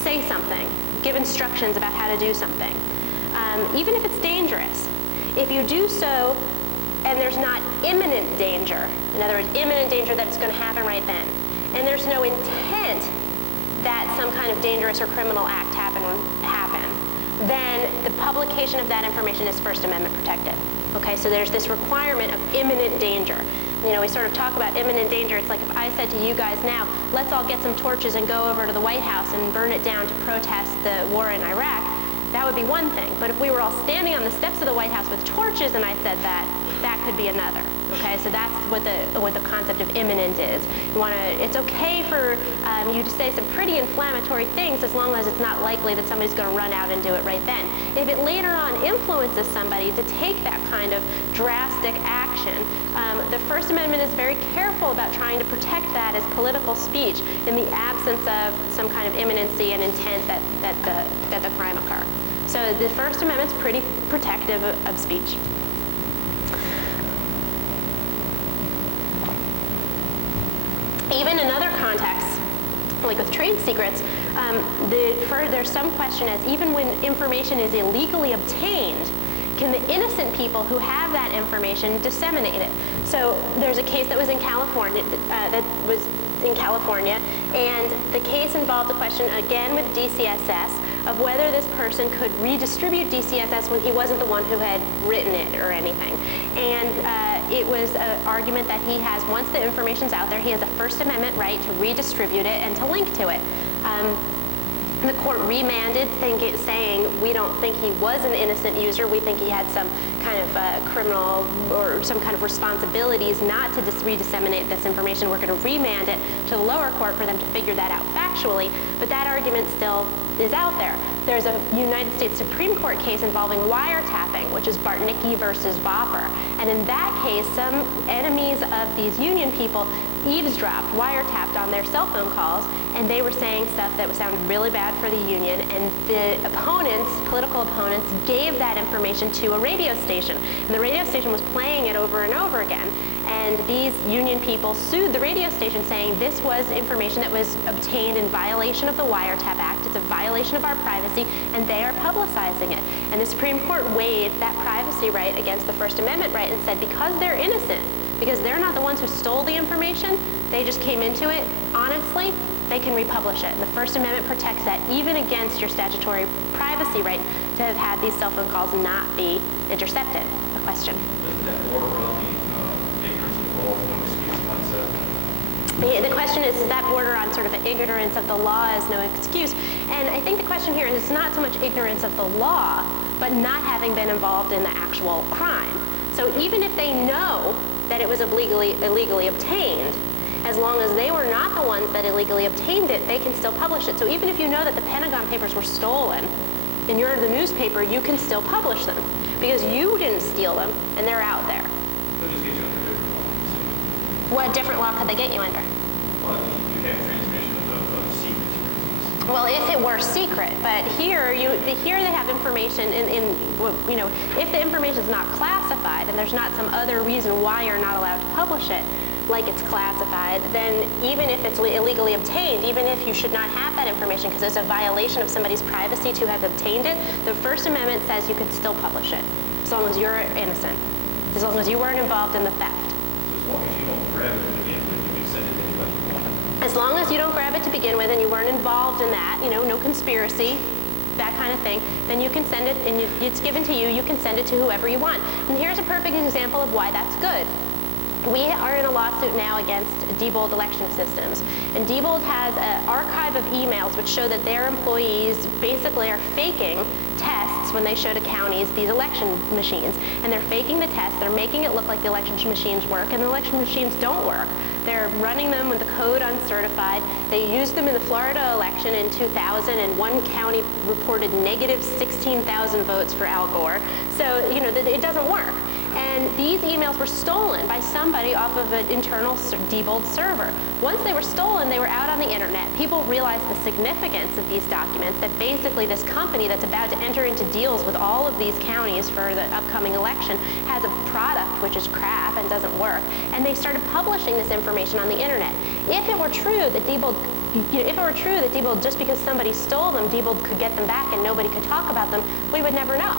say something, give instructions about how to do something, even if it's dangerous. If you do so and there's not imminent danger, in other words, imminent danger that it's going to happen right then, and there's no intent that some kind of dangerous or criminal act happen, then the publication of that information is First Amendment protected. Okay, so there's this requirement of imminent danger. You know, we sort of talk about imminent danger. It's like if I said to you guys now, let's all get some torches and go over to the White House and burn it down to protest the war in Iraq, that would be one thing. But if we were all standing on the steps of the White House with torches and I said that, that could be another. Okay, so that's what the concept of imminent is. It's okay for you to say some pretty inflammatory things as long as it's not likely that somebody's going to run out and do it right then. If it later on influences somebody to take that kind of drastic action, the First Amendment is very careful about trying to protect that as political speech in the absence of some kind of imminency and intent that the crime occur. So the First Amendment's pretty protective of speech. Even in other contexts, like with trade secrets, there's some question as even when information is illegally obtained, can the innocent people who have that information disseminate it? So there's a case that was in California, and the case involved a question, again with DCSS, of whether this person could redistribute DCSS when he wasn't the one who had written it or anything. And it was an argument that he has, once the information's out there, he has a First Amendment right to redistribute it and to link to it. The court remanded, saying we don't think he was an innocent user. We think he had some kind of criminal or some kind of responsibilities not to re-disseminate this information. We're going to remand it to the lower court for them to figure that out factually, but that argument still is out there. There's a United States Supreme Court case involving wiretapping, which is Granick versus Vopper. And in that case, some enemies of these union people eavesdropped, wiretapped on their cell phone calls, and they were saying stuff that sounded really bad for the union, and the opponents, political opponents, gave that information to a radio station. And the radio station was playing it over and over again. And these union people sued the radio station saying this was information that was obtained in violation of the Wiretap Act. It's a violation of our privacy, and they are publicizing it. And the Supreme Court weighed that privacy right against the First Amendment right and said because they're innocent, because they're not the ones who stole the information, they just came into it honestly, they can republish it. And the First Amendment protects that even against your statutory privacy right to have had these cell phone calls not be intercepted. A question? Doesn't that border on the ignorance of the law is no excuse concept? The question is, does that border on sort of an ignorance of the law is no excuse? And I think the question here is it's not so much ignorance of the law, but not having been involved in the actual crime. So even if they know that it was illegally obtained, as long as they were not the ones that illegally obtained it, they can still publish it. So even if you know that the Pentagon Papers were stolen, and you're the newspaper, you can still publish them because you didn't steal them, and they're out there. They'll just get you under different law. What different law could they get you under? Well, you have transmission of secrets. Well, if it were secret, but here they have information if the information is not classified and there's not some other reason why you're not allowed to publish it, like it's classified, then even if it's illegally obtained, even if you should not have that information because it's a violation of somebody's privacy to have obtained it, the First Amendment says you can still publish it as long as you're innocent, as long as you weren't involved in the theft. So as long as you don't grab it to begin with, you can send it to anybody you want. As long as you don't grab it to begin with and you weren't involved in that, no conspiracy, that kind of thing, then you can send it, and it's given to you, you can send it to whoever you want. And here's a perfect example of why that's good. We are in a lawsuit now against Diebold Election Systems. And Diebold has an archive of emails which show that their employees basically are faking tests when they show to counties these election machines. And they're faking the tests, they're making it look like the election machines work, and the election machines don't work. They're running them with the code uncertified. They used them in the Florida election in 2000, and one county reported negative 16,000 votes for Al Gore. So, it doesn't work. And these emails were stolen by somebody off of an internal Diebold server. Once they were stolen, they were out on the internet. People realized the significance of these documents, that basically this company that's about to enter into deals with all of these counties for the upcoming election has a product which is crap and doesn't work. And they started publishing this information on the internet. If it were true that Diebold, just because somebody stole them, Diebold could get them back and nobody could talk about them, we would never know.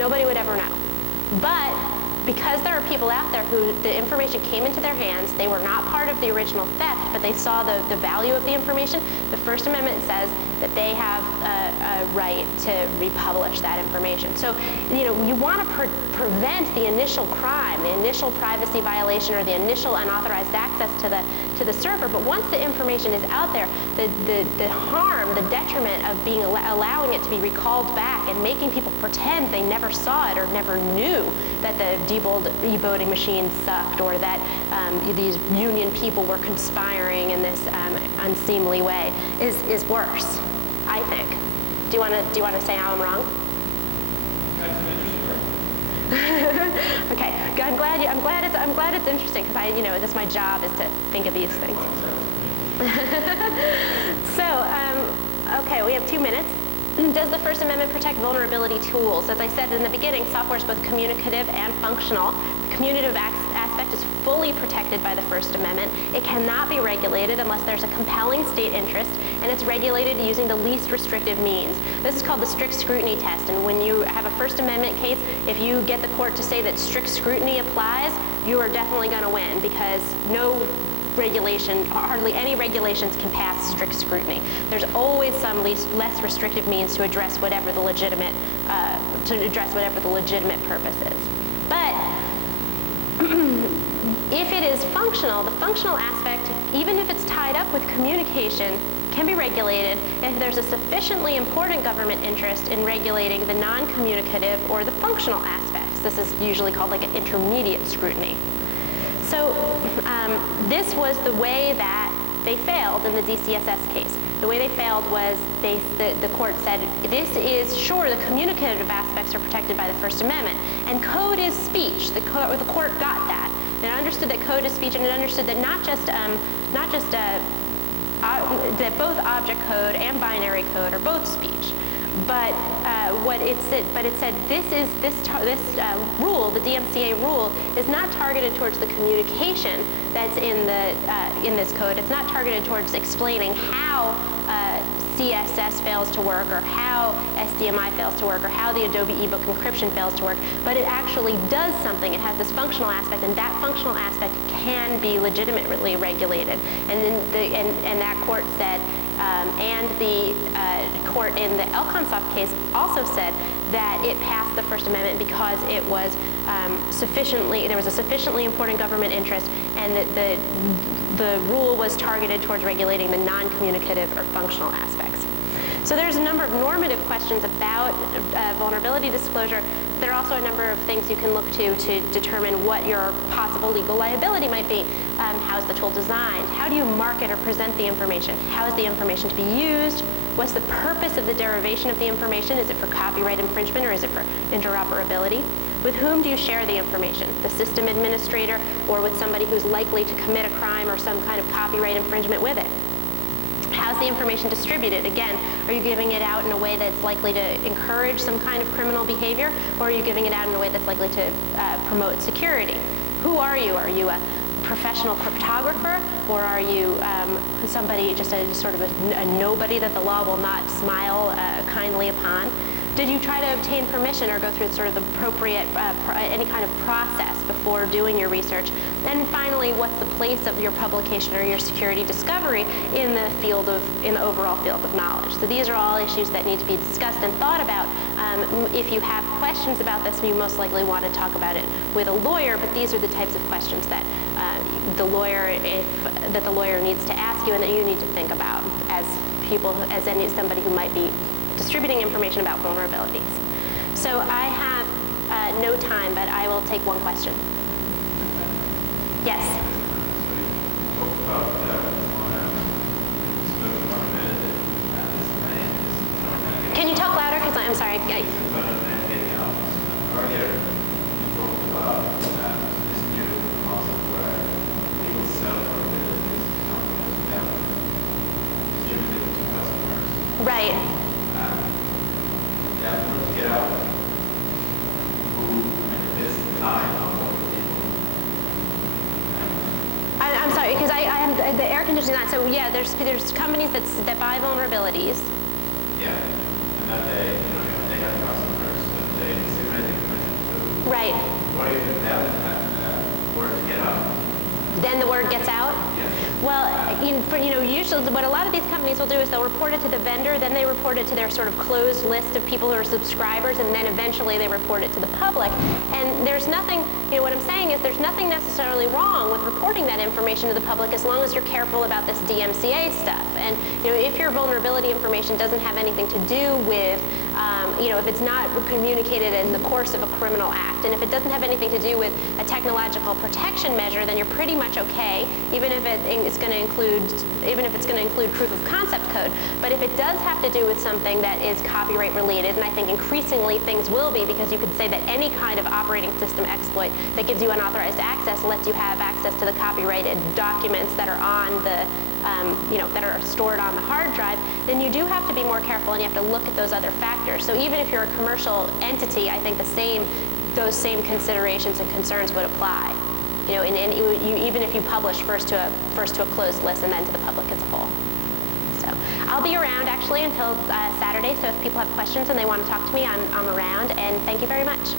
Nobody would ever know. But because there are people out there who the information came into their hands, they were not part of the original theft, but they saw the value of the information, the First Amendment says that they have a right to republish that information. So, you want to prevent the initial crime, the initial privacy violation, or the initial unauthorized access to the server. But once the information is out there, the harm, the detriment of allowing it to be recalled back and making people pretend they never saw it or never knew that the e-voting machine sucked, or that these union people were conspiring in this unseemly way is worse, I think. Do you want to say how I'm wrong? Okay, I'm glad it's interesting, because that's my job, is to think of these things. So, okay, we have 2 minutes. Does the First Amendment protect vulnerability tools? As I said in the beginning, software is both communicative and functional. The communicative aspect is fully protected by the First Amendment. It cannot be regulated unless there's a compelling state interest, and it's regulated using the least restrictive means. This is called the strict scrutiny test, and when you have a First Amendment case, if you get the court to say that strict scrutiny applies, you are definitely going to win, because no regulation, hardly any regulations can pass strict scrutiny. There's always some less restrictive means to address whatever the legitimate purpose is. But if it is functional, the functional aspect, even if it's tied up with communication, can be regulated if there's a sufficiently important government interest in regulating the non-communicative or the functional aspects. This is usually called like an intermediate scrutiny. So this was the way that they failed in the DCSS case. The way they failed was the court said, this is, sure, the communicative aspects are protected by the First Amendment, and code is speech. The court got that. It understood that code is speech, and it understood that that both object code and binary code are both speech. But it said this rule, the DMCA rule, is not targeted towards the communication that's in this code. It's not targeted towards explaining how CSS fails to work, or how SDMI fails to work, or how the Adobe ebook encryption fails to work. But it actually does something. It has this functional aspect, and that functional aspect can be legitimately regulated. And then that court said. And the court in the Elkonsoft case also said that it passed the First Amendment because it was there was a sufficiently important government interest, and that the rule was targeted towards regulating the non-communicative or functional aspects. So there's a number of normative questions about vulnerability disclosure. There are also a number of things you can look to determine what your possible legal liability might be. How's the tool designed? How do you market or present the information? How is the information to be used? What's the purpose of the derivation of the information? Is it for copyright infringement, or is it for interoperability? With whom do you share the information? The system administrator, or with somebody who's likely to commit a crime or some kind of copyright infringement with it? How's the information distributed? Again, are you giving it out in a way that's likely to encourage some kind of criminal behavior, or are you giving it out in a way that's likely to promote security? Who are you? Are you a professional cryptographer, or are you somebody, just a sort of a nobody that the law will not smile kindly upon? Did you try to obtain permission or go through sort of the appropriate, any kind of process before doing your research? And finally, what's the place of your publication or your security discovery in the overall field of knowledge? So these are all issues that need to be discussed and thought about. If you have questions about this, you most likely want to talk about it with a lawyer, but these are the types of questions that the lawyer needs to ask you, and that you need to think about as somebody who might be distributing information about vulnerabilities. So I have no time, but I will take one question. Yes? Can you talk louder? Because I'm sorry. Right. I'm sorry, because I have the air conditioning on. So yeah, there's companies that buy vulnerabilities. Yeah, and that they have customers, but they assume anything Right. What if that word to get out? Then the word gets out? Yes. Well, usually what a lot of these companies will do is they'll report it to the vendor, then they report it to their sort of closed list of people who are subscribers, and then eventually they report it to the public. And there's nothing, what I'm saying is there's nothing necessarily wrong with reporting that information to the public as long as you're careful about this DMCA stuff. And if your vulnerability information doesn't have anything to do with, if it's not communicated in the course of a criminal act, and if it doesn't have anything to do with a technological protection measure, then you're pretty much okay, even if it's going to include proof of concept code. But if it does have to do with something that is copyright related, and I think increasingly things will be, because you could say that any kind of operating system exploit that gives you unauthorized access lets you have access to the copyrighted documents that are on the that are stored on the hard drive, then you do have to be more careful and you have to look at those other factors. So even if you're a commercial entity, I think those same considerations and concerns would apply. Even if you publish first to a closed list and then to the public as a whole. So I'll be around actually until Saturday. So if people have questions and they want to talk to me, I'm around. And thank you very much.